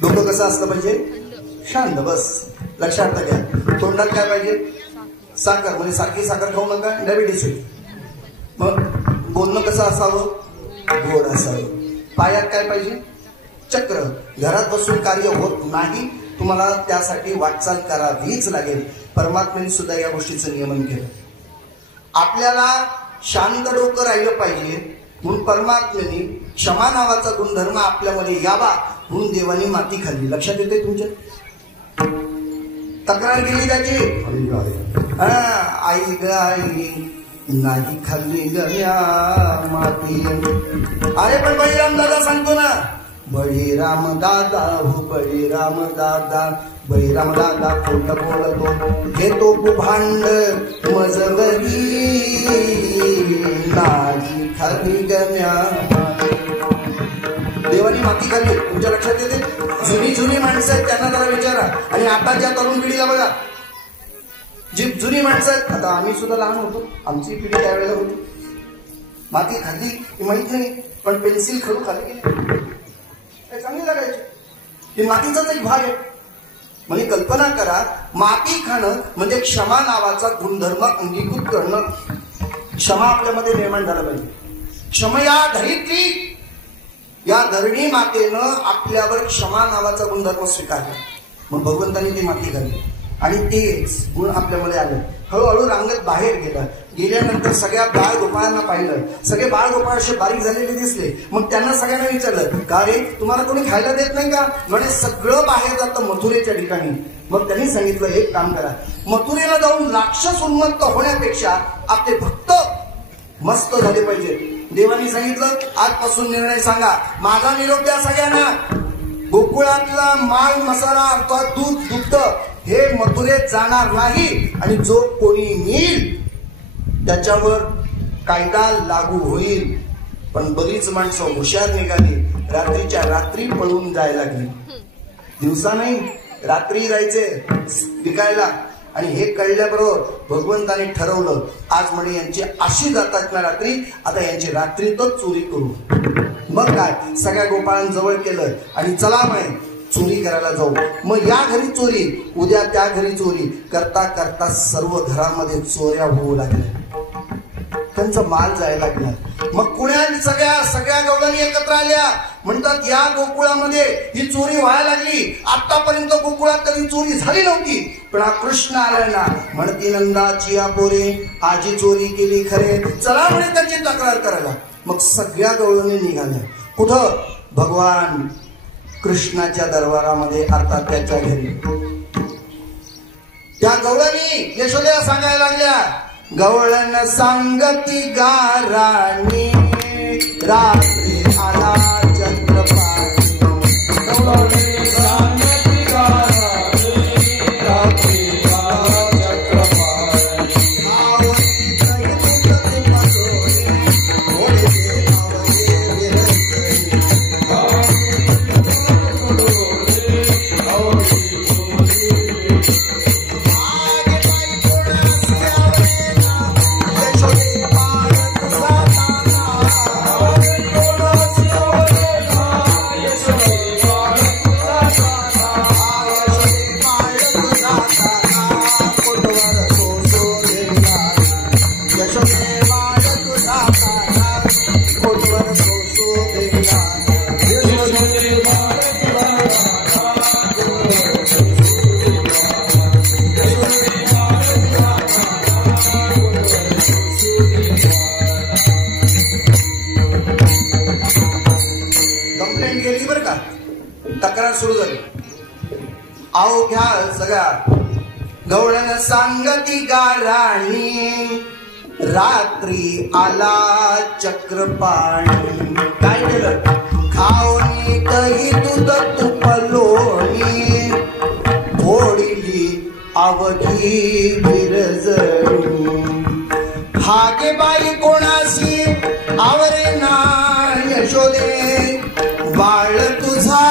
डोकं कसं असलं पाहिजे? शांत. बस लक्षात घ्या. तोंडात काय पाहिजे? साखर. म्हणजे सारखी साखर खाऊ नका, डायबिटीस होईल. मग बोलणं कसं असावं? गोड असावं. पायात काय पाहिजे? चक्र. घरात बसून कार्य होत नाही, तुम्हाला त्यासाठी वाटचाल करावीच लागेल. परमात्म्याने सुद्धा या गोष्टीचं नियमन केलं. आपल्याला शांत डोकं राहिलं पाहिजे म्हणून परमात्म्याने क्षमा नावाचा गुणधर्म आपल्यामध्ये यावा म्हणून देवानी माती खाल्ली. लक्षात येते तुमच्या? तक्रार केली त्याची, आई ग आई नाही खाल्ली गया माती. अरे पण बळीराम दादा सांगतो ना, बळीराम दादा हो बळीराम दादा, बळीराम दादा खोट बोलतो, घेतो भांड मजवरी नाही खाली गम्या. देवानी माती खाल्ली. तुमच्या लक्षात येते? जुनी जुनी माणसं आहेत त्यांना जरा विचारा. आणि आताच्या तरुण पिढीला बघा, जी जुनी माणसं आहेत, आता आम्ही सुद्धा लहान होतो, आमची पिढी त्यावेळेला होती, माती खाल्ली की माहित नाही, पण पेन्सिल खडू खाल्ली की नाही चांगली लागायची. हे मातीचाच एक भाग आहे. म्हणजे कल्पना करा, माती खाणं म्हणजे क्षमा नावाचा गुणधर्म अंगीकृत करणं. क्षमा आपल्यामध्ये निर्माण झालं पाहिजे. क्षमया धरित्री, या धरणी मातेनं आपल्यावर क्षमा नावाचा गुणधर्म स्वीकारला. मग भगवंतांनी ती माती घालली आणि तेच गुण आपल्यामध्ये आले. हळूहळू रांगत बाहेर गेला. गेल्यानंतर सगळ्या बाळ गोपाळांना पाहिलं. सगळे बाळ गोपाळ असे बारीक झालेले दिसले. मग त्यांना सगळ्यांना विचारलं, का रे तुम्हाला कोणी खायला देत नाही का? म्हणे सगळं बाहेर जातं मथुरेच्या ठिकाणी. मग त्यांनी सांगितलं, एक काम करा, मथुरेला जाऊन राक्षस उन्मत्त होण्यापेक्षा आपले भक्त मस्त झाले पाहिजे. देवानी सांगितलं, आजपासून निर्णय सांगा, माझा निरोप द्या सगळ्यांना. गोकुळातला माल मसाला अर्थात दूध दुग्ध हे मथुरेत जाणार नाही आणि जो कोणी नेईल त्याच्यावर कायदा लागू होईल. पण बरीच माणसं हुशार निघाली, रात्रीच्या रात्री पळून जायला लागली. दिवसा नाही, रात्री जायचे विकायला. आणि हे कळल्याबरोबर भगवंताने ठरवलं, आज म्हणे यांची अशी जातात ना रात्री, आता यांची रात्रीतच चोरी करू. मग काय, सगळ्या गोपाळांजवळ केलं आणि चला म्हणे चोरी करायला जाऊ. मग या घरी चोरी, उद्या त्या घरी चोरी करता करता सर्व घरामध्ये चोऱ्या होऊ लागल्या. त्यांचा माल जायला लागला. मग पुण्यात सगळ्या गवळणी एकत्र आल्या. म्हणतात या गोकुळामध्ये ही चोरी व्हायला लागली. आतापर्यंत गोकुळात कधी चोरी झाली नव्हती, पण हा कृष्ण आलाय ना, म्हणती नंदाची या पोरे आजी चोरी केली खरे, चला म्हणे त्यांची तक्रार करायला. मग सगळ्या गवळणी निघाल्या. कुठं? भगवान कृष्णाच्या दरबारामध्ये, अर्थात त्याच्या घरी. त्या गवळणी यशोदेला सांगायला लागल्या, गवळण सांगती गाराणी रात्री आला चंद्रपाणी. गवळण सांगती गाराणी रात्री आला चंद्रपाणी. आवडी कैकुंठे मधुरे ओढे आवडे विरंजनी. तक्रार सुरू झाली. आओ घ्या सगळ्या. गवळण सांगती गाराणी रात्री आला चक्रपाणी. काय केलं? खावणी तही दूध तुपलोणी फोडली अवघी विरजणी. हाके बाई कोणाशी आवरे ना यशोदे बाळ तुझा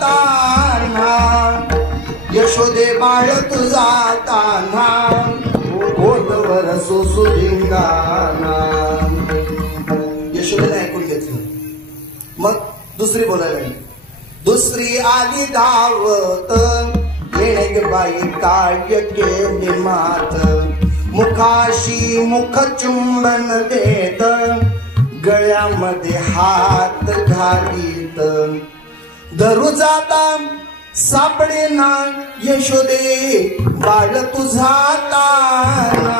तान्हा. यशोदे बाळ तुझा तान्हा ओठवर सोसू धिंगाणा. यशोदेने ऐकून घेतलं. मग दुसरी बोलायला लागली. दुसरी आली धावत येणे बाई काय केले मात. मुखाशी मुख चुंबन देत गळ्यामध्ये हात घालीत. धरू जाता सापडे ना यशोदे बाळ तुझा ताना.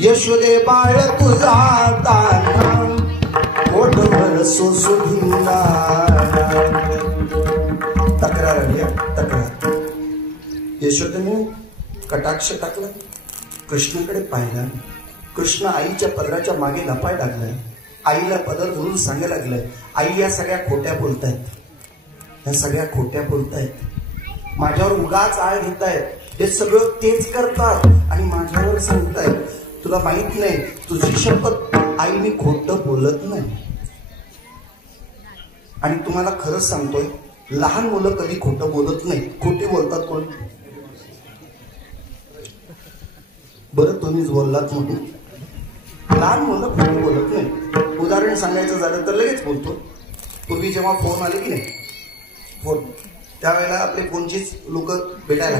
यशोदे बाळ तुझा ताना ओठवर सोसू धिंगाणा. तक्रार आली. तक्रार. यशोदेने कटाक्ष टाकला. कृष्णाकडे पाहिला. कृष्ण आईच्या पदराच्या मागे लपाय लागलाय. आईला पदर धरून सांगायला लागलाय, आई या सगळ्या खोट्या बोलतायत. ह्या सगळ्या खोट्या बोलतायत. माझ्यावर उगाच आळ घेतायत. हे सगळं तेच करतात आणि माझ्यावर सांगतायत. तुला माहित नाही, तुझी शपथ आई मी खोटं बोलत नाही. आणि तुम्हाला खरंच सांगतोय, लहान मुलं कधी खोटं बोलत नाही. खोटी बोलतात कोण? बरं तुम्हीच बोललात म्हणून. लहान मुलं खोटं बोलत नाही. उदाहरण सांगायचं झालं तर लगेच बोलतो. पूर्वी जेव्हा फोन आले की नाही, फोन त्यावेळेला आपले फोनचीच लोक भेटायला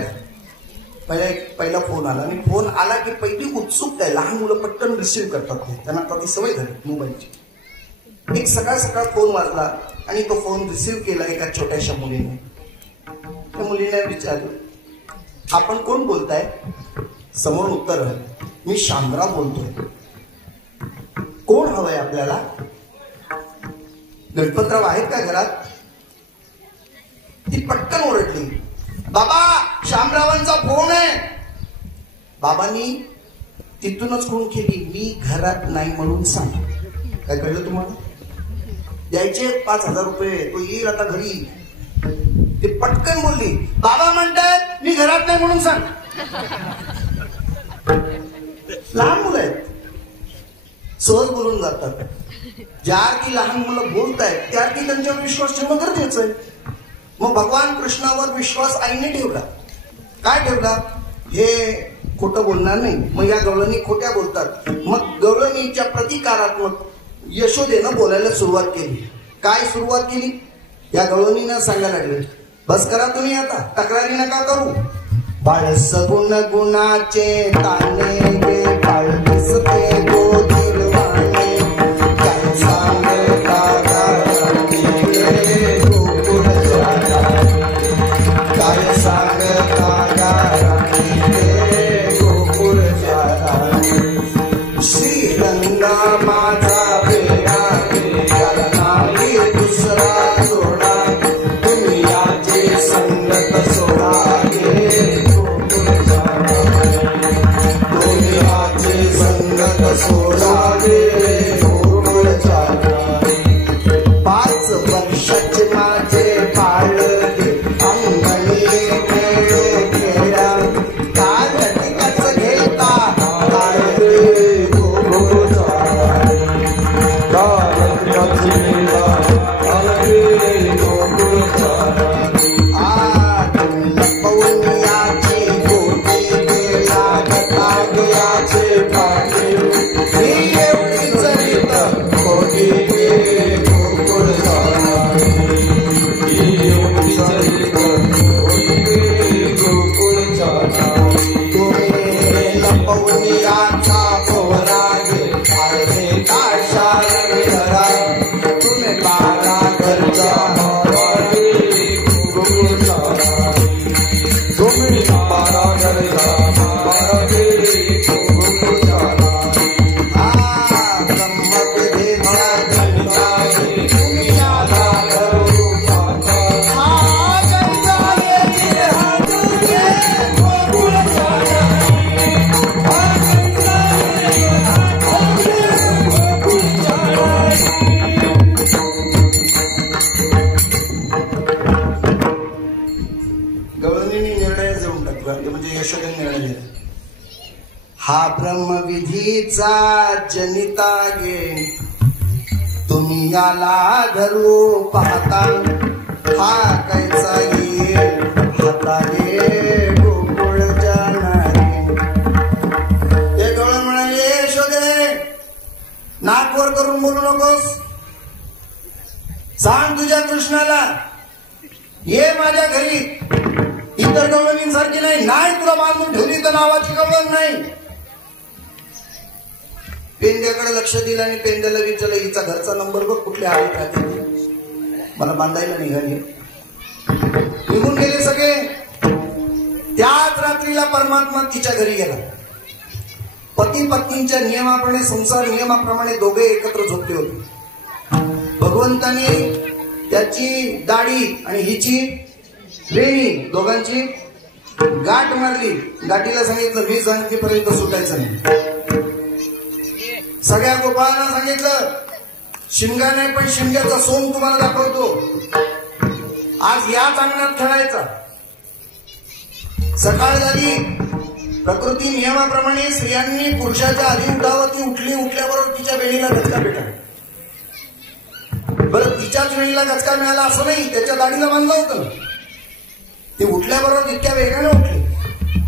पहिला फोन आला. आणि फोन आला की पहिली उत्सुकता आहे. लहान मुलं पटकन रिसिव्ह करतात. त्यांना आता ती सवय झाली मोबाईलची. एक सकाळ सकाळ फोन वाजला आणि तो फोन रिसिव्ह केला एका छोट्याशा मुलीने. त्या मुलीने विचारलं, आपण कोण बोलताय? समोर उत्तर आहे, मी शामराव बोलतोय. कोण हवंय आपल्याला? गणपतराव आहेत का घरात? ती पटकन ओरडली, बाबा शामरावांचा फोन आहे. बाबांनी तिथूनच खून केली, मी घरात नाही म्हणून सांग. काय कळलं तुम्हाला? द्यायचे 5,000 रुपये, तो येईल आता घरी. ती पटकन बोलली, बाबा म्हणतात मी घरात नाही म्हणून सांग. लहान मुलं आहेत, सहज बोलून जातात. ज्या की लहान मुलं बोलतायत त्या की त्यांच्यावर विश्वास ठेवणं गरजेचं आहे. मग भगवान कृष्णावर विश्वास आईने ठेवला. काय ठेवला? हे खोटं बोलणार नाही. मग या गवळणी खोट्या बोलतात. मग गवळणीच्या प्रतिकारात्मक यशोदेनं बोलायला सुरुवात केली. काय सुरुवात केली? या गवळणीनं सांगायला लागले, बस करा तुम्ही आता, तक्रारी नका करू. बाळ सगुण गुणाचे ताने गे बाळ दिसते गोज काचा पोरागे आळे काशाल विहरा तुम्ही बारा घरचा तुम्ही बारा घरचा हा ब्रह्मविधीचा जनिता गे तुम्ही याला धरू पाहता हा कैसा येईल हाताले गोकुळ जाणारे ते गवळण म्हणाले यशोदे नाकवर करून बोलू नकोस सांग तुझ्या कृष्णाला ये माझ्या घरी इतर गवळणींसारखी नाही तुला बांधून ठेवली तर नावाची गवळण नाही पेंड्याकडे लक्ष दिलं आणि पेंड्याला विचारलं हिचा घरचा नंबर बघ कुठल्या आहेत राहते मला बांधायला निघाली निघून गेले सगळे त्याच रात्रीला परमात्मा तिच्या घरी गेला पती पत्नींच्या नियमाप्रमाणे संसार नियमाप्रमाणे दोघे एकत्र झोपले होते भगवंताने त्याची दाढी आणि हिची वेणी दोघांची गाठ मारली गाठीला सांगितलं मी सांगितल्यापर्यंत सुटायचं नाही सगळ्या गोपाळांना सांगितलं शिमगा नाही पण शिमग्याचा सोम तुम्हाला दाखवतो आज याच अंगणात खेळायचा सकाळ झाली प्रकृती नियमाप्रमाणे स्त्रियांनी पुरुषाच्या आधी उठावं ती उठली उठल्याबरोबर तिच्या वेणीला गचका भेटला बरं तिच्याच वेणीला गचका मिळाला असं नाही त्याच्या दाढीला बांधलं होतं ती उठल्याबरोबर इतक्या वेगाने उठली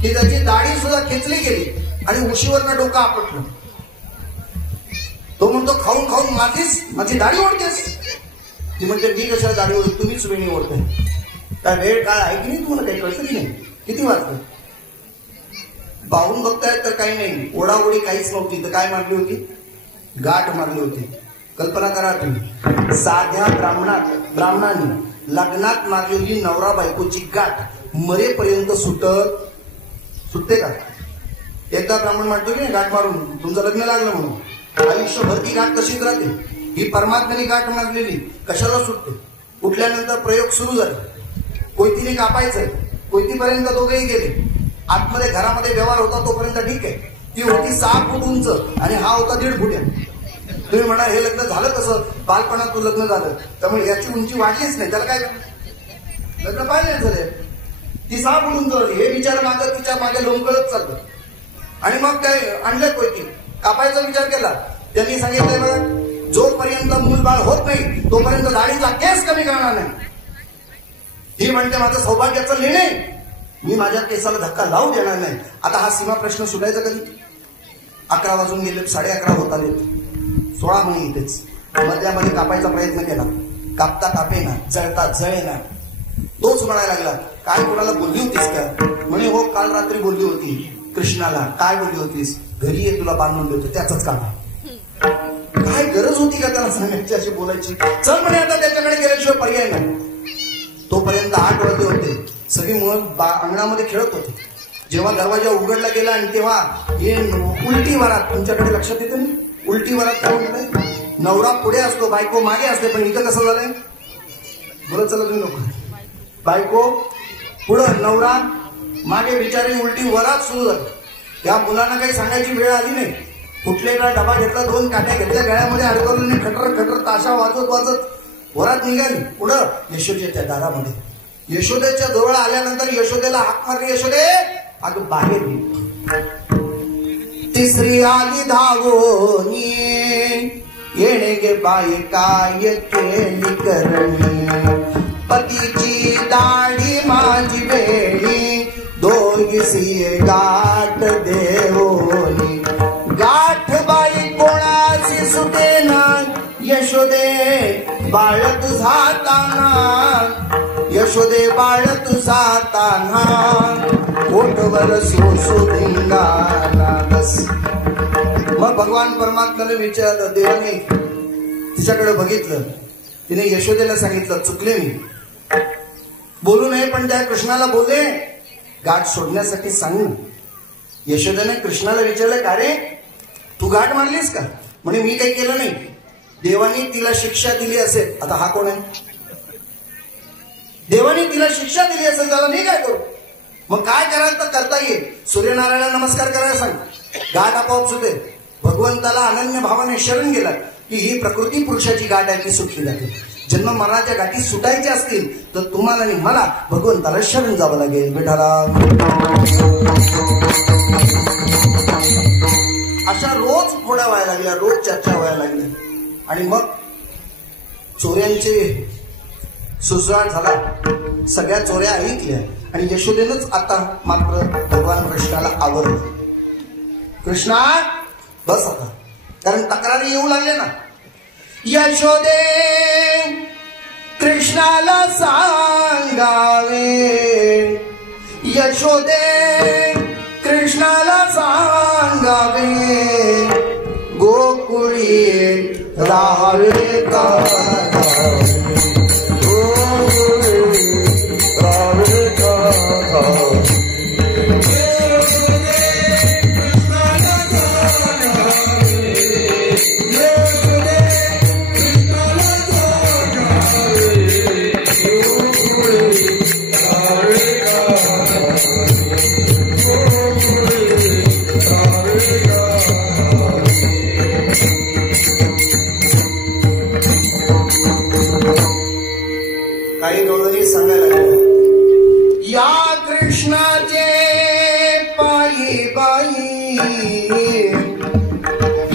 की त्याची दाढी सुद्धा खेचली गेली आणि उशीवरनं डोकं आपटलं तो म्हणतो खाऊन खाऊन माझी दाढी ओढतेस ती म्हणते मी कशाला दाढी ओढत तुम्हीच वेणी ओढताय काय वेळ काय आहे की नाही तुम्हाला काही कळतं की नाही किती वाजतं पाहून बघतायत तर काही नाही ओढाओढी काहीच नव्हती तर काय मारली होती गाठ मारली होती कल्पना करा तुम्ही साध्या ब्राह्मणांनी लग्नात मारलेली नवरा बायकोची गाठ मरेपर्यंत सुटते का एकदा ब्राह्मण म्हणतो की गाठ मारून तुमचं लग्न लागलं म्हणून आयुष्यभर ती गाठ तशीच राहते ही परमात्म्याने गाठ मारलेली कशाला सुटते उठल्यानंतर प्रयोग सुरू झाले कोयतीने कापायचंय कोयतीपर्यंत दोघेही गेले आतमध्ये घरामध्ये व्यवहार होता तोपर्यंत ठीक आहे ती होती 6 फूट उंच आणि हा होता 1.5 फूट तुम्ही म्हणा हे लग्न झालं कसं बालपणात तू लग्न झालं त्यामुळे याची उंची वाढलीच नाही त्याला काय लग्न पाहिजे झाले ती 6 फूट उंच होती हे विचार मागत तिच्या मागे लोंबकळत चालतं आणि मग काय आणलं कोयती कापायचा विचार केला त्यांनी सांगितलंय बघा जोपर्यंत मूल बाळ होत नाही तोपर्यंत दाढीचा केस कमी करणार नाही ही म्हणते माझं सौभाग्याचं लेणे मी माझ्या केसाला धक्का लावू देणार नाही आता हा सीमा प्रश्न सुटायचा कधी 11 वाजून गेले 11:30 होत आले 16 महिने इथेच मध्यामध्ये कापायचा प्रयत्न केला कापता कापेना जळता जळेना तोच म्हणायला लागला काय कोणाला बोलली होतीस का म्हणे हो काल रात्री बोलली होती कृष्णाला काय बोलली होतीस घरी ये तुला बांधून देतो त्याच काम काय गरज होती का त्याला सांगायची अशी बोलायची चल म्हणे आता त्याच्याकडे गेल्याशिवाय पर्याय नाही तोपर्यंत 8 वाजले होते सगळी मुलं अंगणामध्ये खेळत होते जेव्हा दरवाजा उघडला गेला आणि तेव्हा हे उलटी वरात तुमच्याकडे लक्षात येते ना उलटी वरात काय म्हणताय नवरा पुढे असतो बायको मागे असते पण इथं कसं झालंय बोलत चला तुम्ही लोक बायको पुढं नवरा मागे बिचारी उलटी वरात सुरू झाली या मुलांना काही सांगायची वेळ आली नाही कुठलेला डबा घेतला 2 काट्या घेतल्या गळ्यामध्ये अडकवलं खटर खटर ताशा वाजत वरात निघाली पुढं यशोदेच्या दारामध्ये यशोदेच्या जवळ आल्यानंतर यशोदेला हाक मारली यशोदे अगं बाहेर तिसरी आली धावोनी येणे गे बाई काय केली करणी पतीची दाढी माझी वेळी दोघीसी गाठ देवोनी गाठ बाई कोणाची सुटेना यशोदे बाळ तुझा ताना यशोदे बाळ तुझा ताना ओठवर सोसू धिंगाणा बस मग भगवान परमात्म्याने विचारलं, देवाने तिच्याकडे बघितलं, तिने यशोदेला सांगितलं, चुकले मी, बोलू नये, पण त्या कृष्णाला बोले गाठ सोडण्यासाठी सांगू. यशोदेने कृष्णाला विचारलं, का रे तू गाठ मारलीस का? म्हणे मी काही केलं नाही, देवानी तिला शिक्षा दिली असेल. आता हा कोण आहे? देवानी तिला शिक्षा दिली असेल, त्याला मी काय करू? मग काय करायला तर करता येईल, सूर्यनारायणाला नमस्कार करायला सांग, गाठ आपोआप सुटेल. भगवंताला अनन्य भावाने शरण गेला की ही प्रकृती पुरुषाची गाठ आहे, ती सुटली जाते. जन्म मरणाच्या गाठी सुटायच्या असतील तर तुम्हाला आणि मला भगवंताला शरण जावं लागेल. विठाला अशा रोज फोड्या व्हायला लागल्या, रोज चर्चा व्हायला लागल्या. आणि मग चोऱ्यांचे सुसराट झाला, सगळ्या चोऱ्या ऐकल्या आणि यशोदेनंच आता मात्र भगवान कृष्णाला आवडलं. कृष्णा बस आता, कारण तक्रारी येऊ लागले ना. यशोदे कृष्णाला सांगावे, यशोदे कृष्णाला सांगावे, गोकुळी राहावे का, राहावे का. काही गवळणी सांगायला लागले, या कृष्णाचे पायी बाई,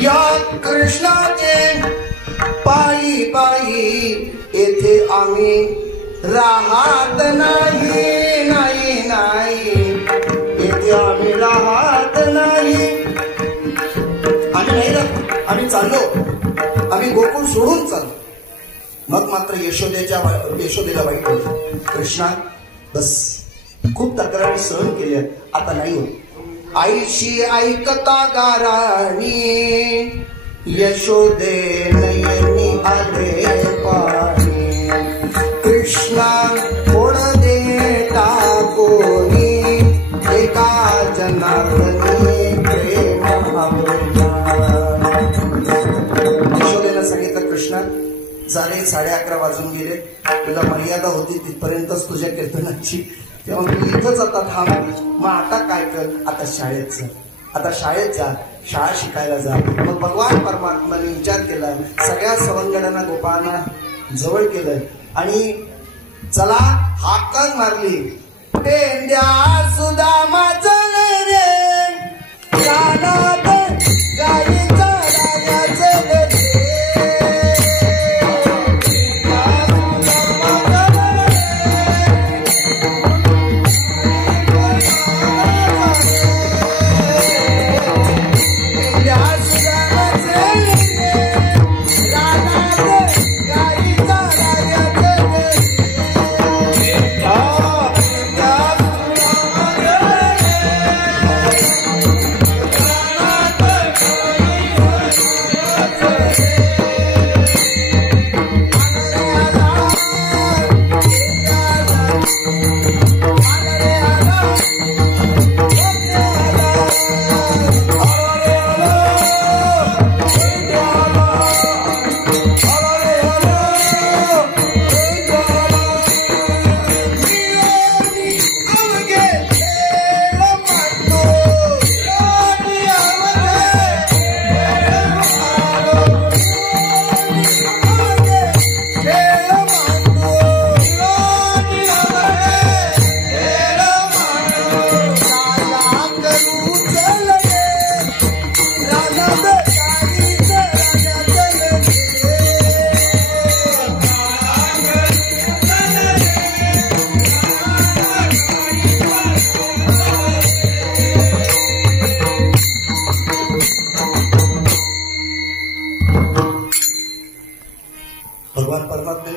या कृष्णाचे पायी बाई, येथे आम्ही राहत नाही, नाही नाही, येथे आम्ही राहत नाही. आम्ही नाही राहत, आम्ही चाललो, आम्ही गोकुळ सोडून चाललो. मग मात्र यशोदेला वाईट होतं. कृष्णा बस, खूप तक्रारी सहन केल्या, आता नाही होत. आईशी ऐकता गाराणी, यशोदे नयनी आले पाणी. कृष्णा थोड दे टाकोनी, एका जनार्दनी प्रेम आवडला. यशोदेला सांगितलं, कृष्णा झाले 11:30 वाजून गेले, तुला मर्यादा होती तिथपर्यंतच तुझ्या कीर्तनाची, तेव्हा तू इथंच आता थांब. मग आता काय कर, आता शाळेत जा, आता शाळेत जा, शाळा शिकायला जा. मग भगवान परमात्म्याने विचार केला, सगळ्या सवंगडांना गोपाळांना जवळ केलं आणि चला हाक मारली, पेंड्या सुदामा चले रे, कानात गाईचा राजा चले रे.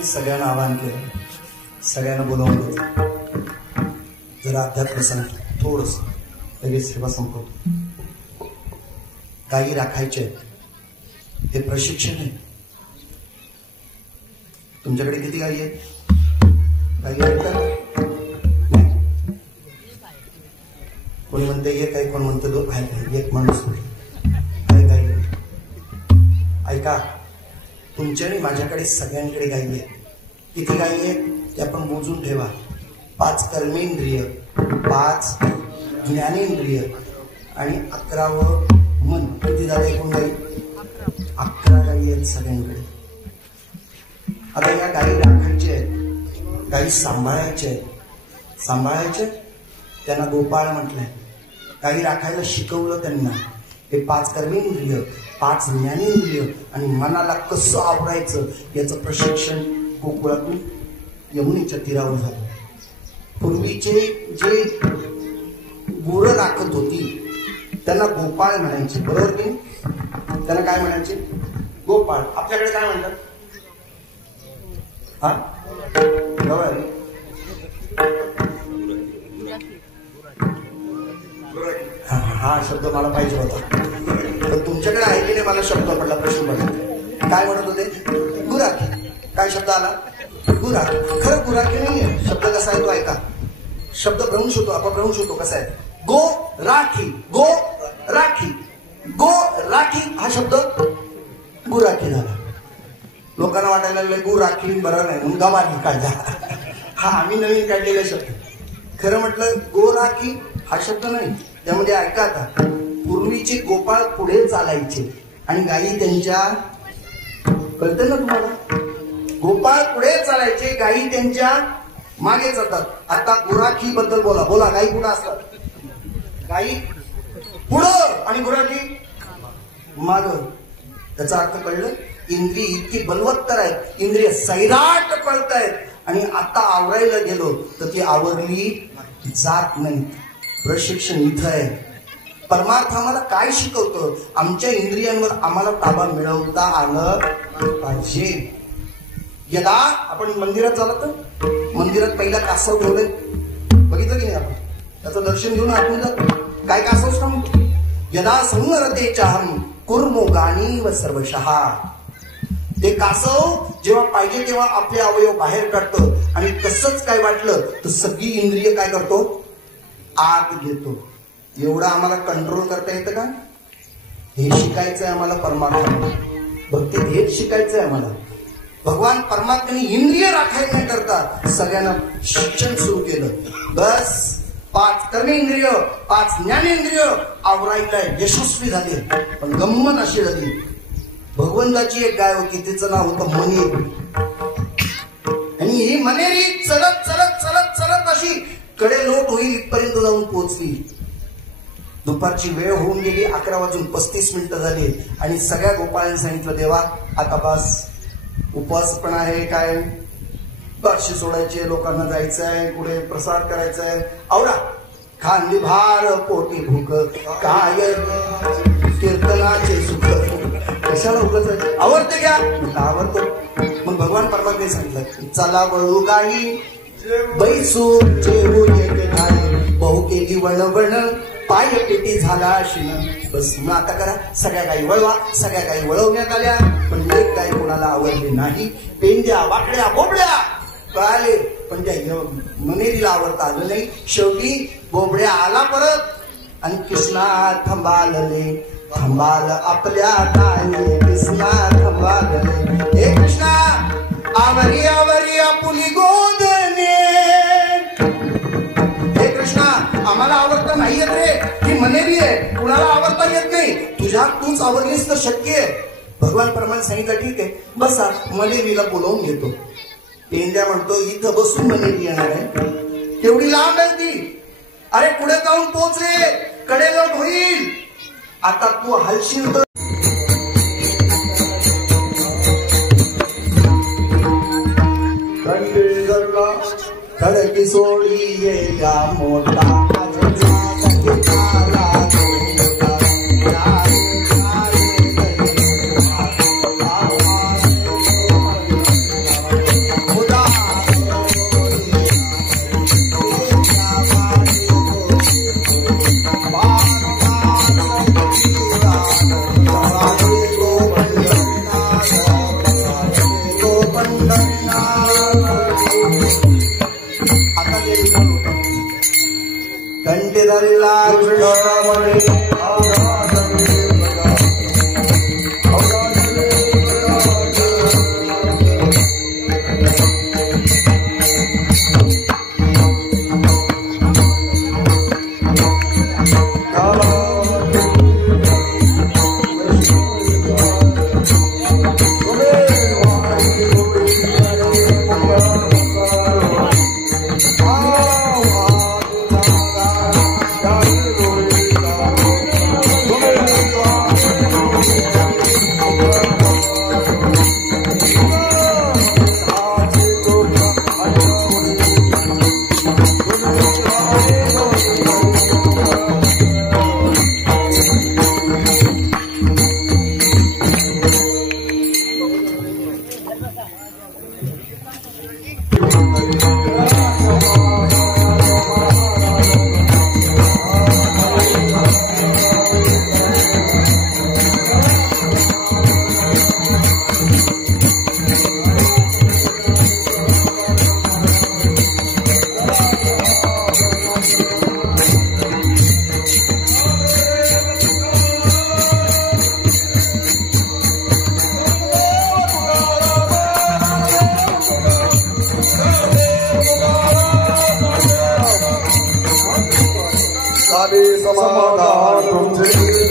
सगळ्यांना आवाहन केलं, सगळ्यांना बोलावून घेतलं. जरा अध्यात्म सांग थोडस, लगेच सेवा संपवतो. गायी राखायच्या हे प्रशिक्षण आहे. तुमच्याकडे किती गायी आहेत? गायी आहेत का? कोणी म्हणते एक आहे, कोण म्हणते दोन आहे, एक माणूस आहे गायी. ऐका, तुमच्या आणि माझ्याकडे सगळ्यांकडे गायी आहेत. किती गायी आहेत ते आपण मोजून ठेवा. 5 कर्मेंद्रिय, 5 ज्ञानेंद्रिय आणि 11वं मन. किती झाले एकूण गायी? 11 गायी आहेत सगळ्यांकडे. आता या गायी राखायच्या आहेत, गायी सांभाळायच्या आहेत. सांभाळायचे त्यांना गोपाळ म्हटलंय. गायी राखायला शिकवलं त्यांना. हे 5 कर्मेंद्रिय, 5 ज्ञानेंद्रिय आणि मनाला कसं आवरायचं याचं प्रशिक्षण गोकुळातून यमुनेच्या तीरावर झालं. पूर्वीचे जे गुरं राखत होती त्यांना गोपाळ म्हणायचे, बरोबर की? त्यांना काय म्हणायचे? गोपाळ. आपल्याकडे काय म्हणतात? हा हा शब्द मला पाहिजे होता, पण तुमच्याकडे आहे की नाही मला शब्द पडला, प्रश्न पडला. काय म्हणत होते? गुराखी. काय शब्द आला? गुराखी. खरं गुराखी नाहीये शब्द. कसा आहे तो ऐका. शब्द भ्रंश होतो, अपभ्रंश होतो. कसा आहे? गो राखी, गो राखी, गो राखी हा शब्द गुराखी झाला. लोकांना वाटायला लागलं गो राखी बरं नाही म्हणून गवारी काढला. हा आम्ही नवीन काढलेला शब्द. खरं म्हटलं गो राखी हा शब्द नाही. त्यामध्ये ऐका आता, पूर्वीचे गोपाळ पुढे चालायचे आणि गायी त्यांच्या, कळतं ना तुम्हाला? गोपाळ पुढे चालायचे, गायी त्यांच्या मागे जातात. आता गुराखी बद्दल बोला. बोला. गायी पुढे असतात, गायी पुढं आणि गुराखी माग. त्याचा अर्थ कळलं? इंद्रिय इतकी बलवत्तर आहेत, इंद्रिय सैराट पळतायत आणि आता आवरायला गेलो तर ती आवरली जात नाही. प्रशिक्षण इथं आहे. परमार्थ आम्हाला काय शिकवतं? आमच्या इंद्रियांवर आम्हाला ताबा मिळवता आलं पाहिजे. यदा आपण मंदिरात झालं तर मंदिरात पहिला कासव ठेवले, बघितलं की नाही आपण? त्याचं दर्शन घेऊन आतून जातो. काय कासव सांगतो? यदा संवरते चाहम कुर्मो गाणी व सर्वशः. ते कासव जेव्हा पाहिजे तेव्हा आपले अवयव बाहेर काढतं आणि तसंच काय वाटलं तर सगळी इंद्रिय काय करतो? आत घेतो. एवढं आम्हाला कंट्रोल करता येतं का? हे शिकायचंय आम्हाला. परमात्मा भक्तीत हेच शिकायचंय आम्हाला. भगवान परमात्म्याने इंद्रिय राखायला नाही करता सगळ्यांना शिक्षण सुरू केलं. बस 5 कर्मेंद्रिय, 5 ज्ञानेंद्रिय आवरायला यशस्वी झाले. पण गंमत अशी झाली, भगवंताची एक गाय होती, तिचं नाव होतं मनेरी. आणि ही मनेरी चलत चलत चलत चलत अशी कडे लोट होईल इथपर्यंत जाऊन पोहोचली. दुपारची वेळ होऊन गेली, 11:35 झाली आणि सगळ्या गोपाळांनी सांगितलं, देवा आता बस, उपवास पण आहे, काय बक्षी सोडायची, लोकांना जायचं आहे, पुढे प्रसाद करायचा आहे, आवडा. खांदी भार पोटी भूक, काय कीर्तनाचे सुख. कशाला उगाच आवडते का? आवडतो. मग भगवान परमात्म्याने सांगितलं, चला वळू गाई बैसू जेवू येते नाही, बहु केली वळवण पाय पेटी झाला शिन. बस मग आता करा, सगळ्या गायी वळवा. सगळ्या गायी वळवण्यात आल्या, पण एक गाय कोणाला आवडली नाही. पेंड्या वाकड्या बोबड्या कळाले, पण त्या मनेरीला आवडता आलं नाही. शेवटी बोबड्या आला परत आणि कृष्णा थांबालले, थांबाल आपल्या ताई कृष्णा थांबालले. हे कृष्णा आवरी आवरी आपुली गोदने. हे कृष्णा आम्हाला आवडता नाही येत रे, ही मनेरी आहे, कुणाला आवडता येत नाही, तुझ्या तूच आवडलीस तर शक्य आहे. भगवान परमाने सांगितलं, ठीक आहे बसा, मनेरीला बोलावून घेतो. पेंड्या म्हणतो, इथं बसून मनेरी येणार आहे? केवढी लांब आहे ती. अरे पुढे जाऊन पोच रे, कडे लोट होईल. आता तू हलशील तर खडकी सोडी येया मोठा समाधान तुमचे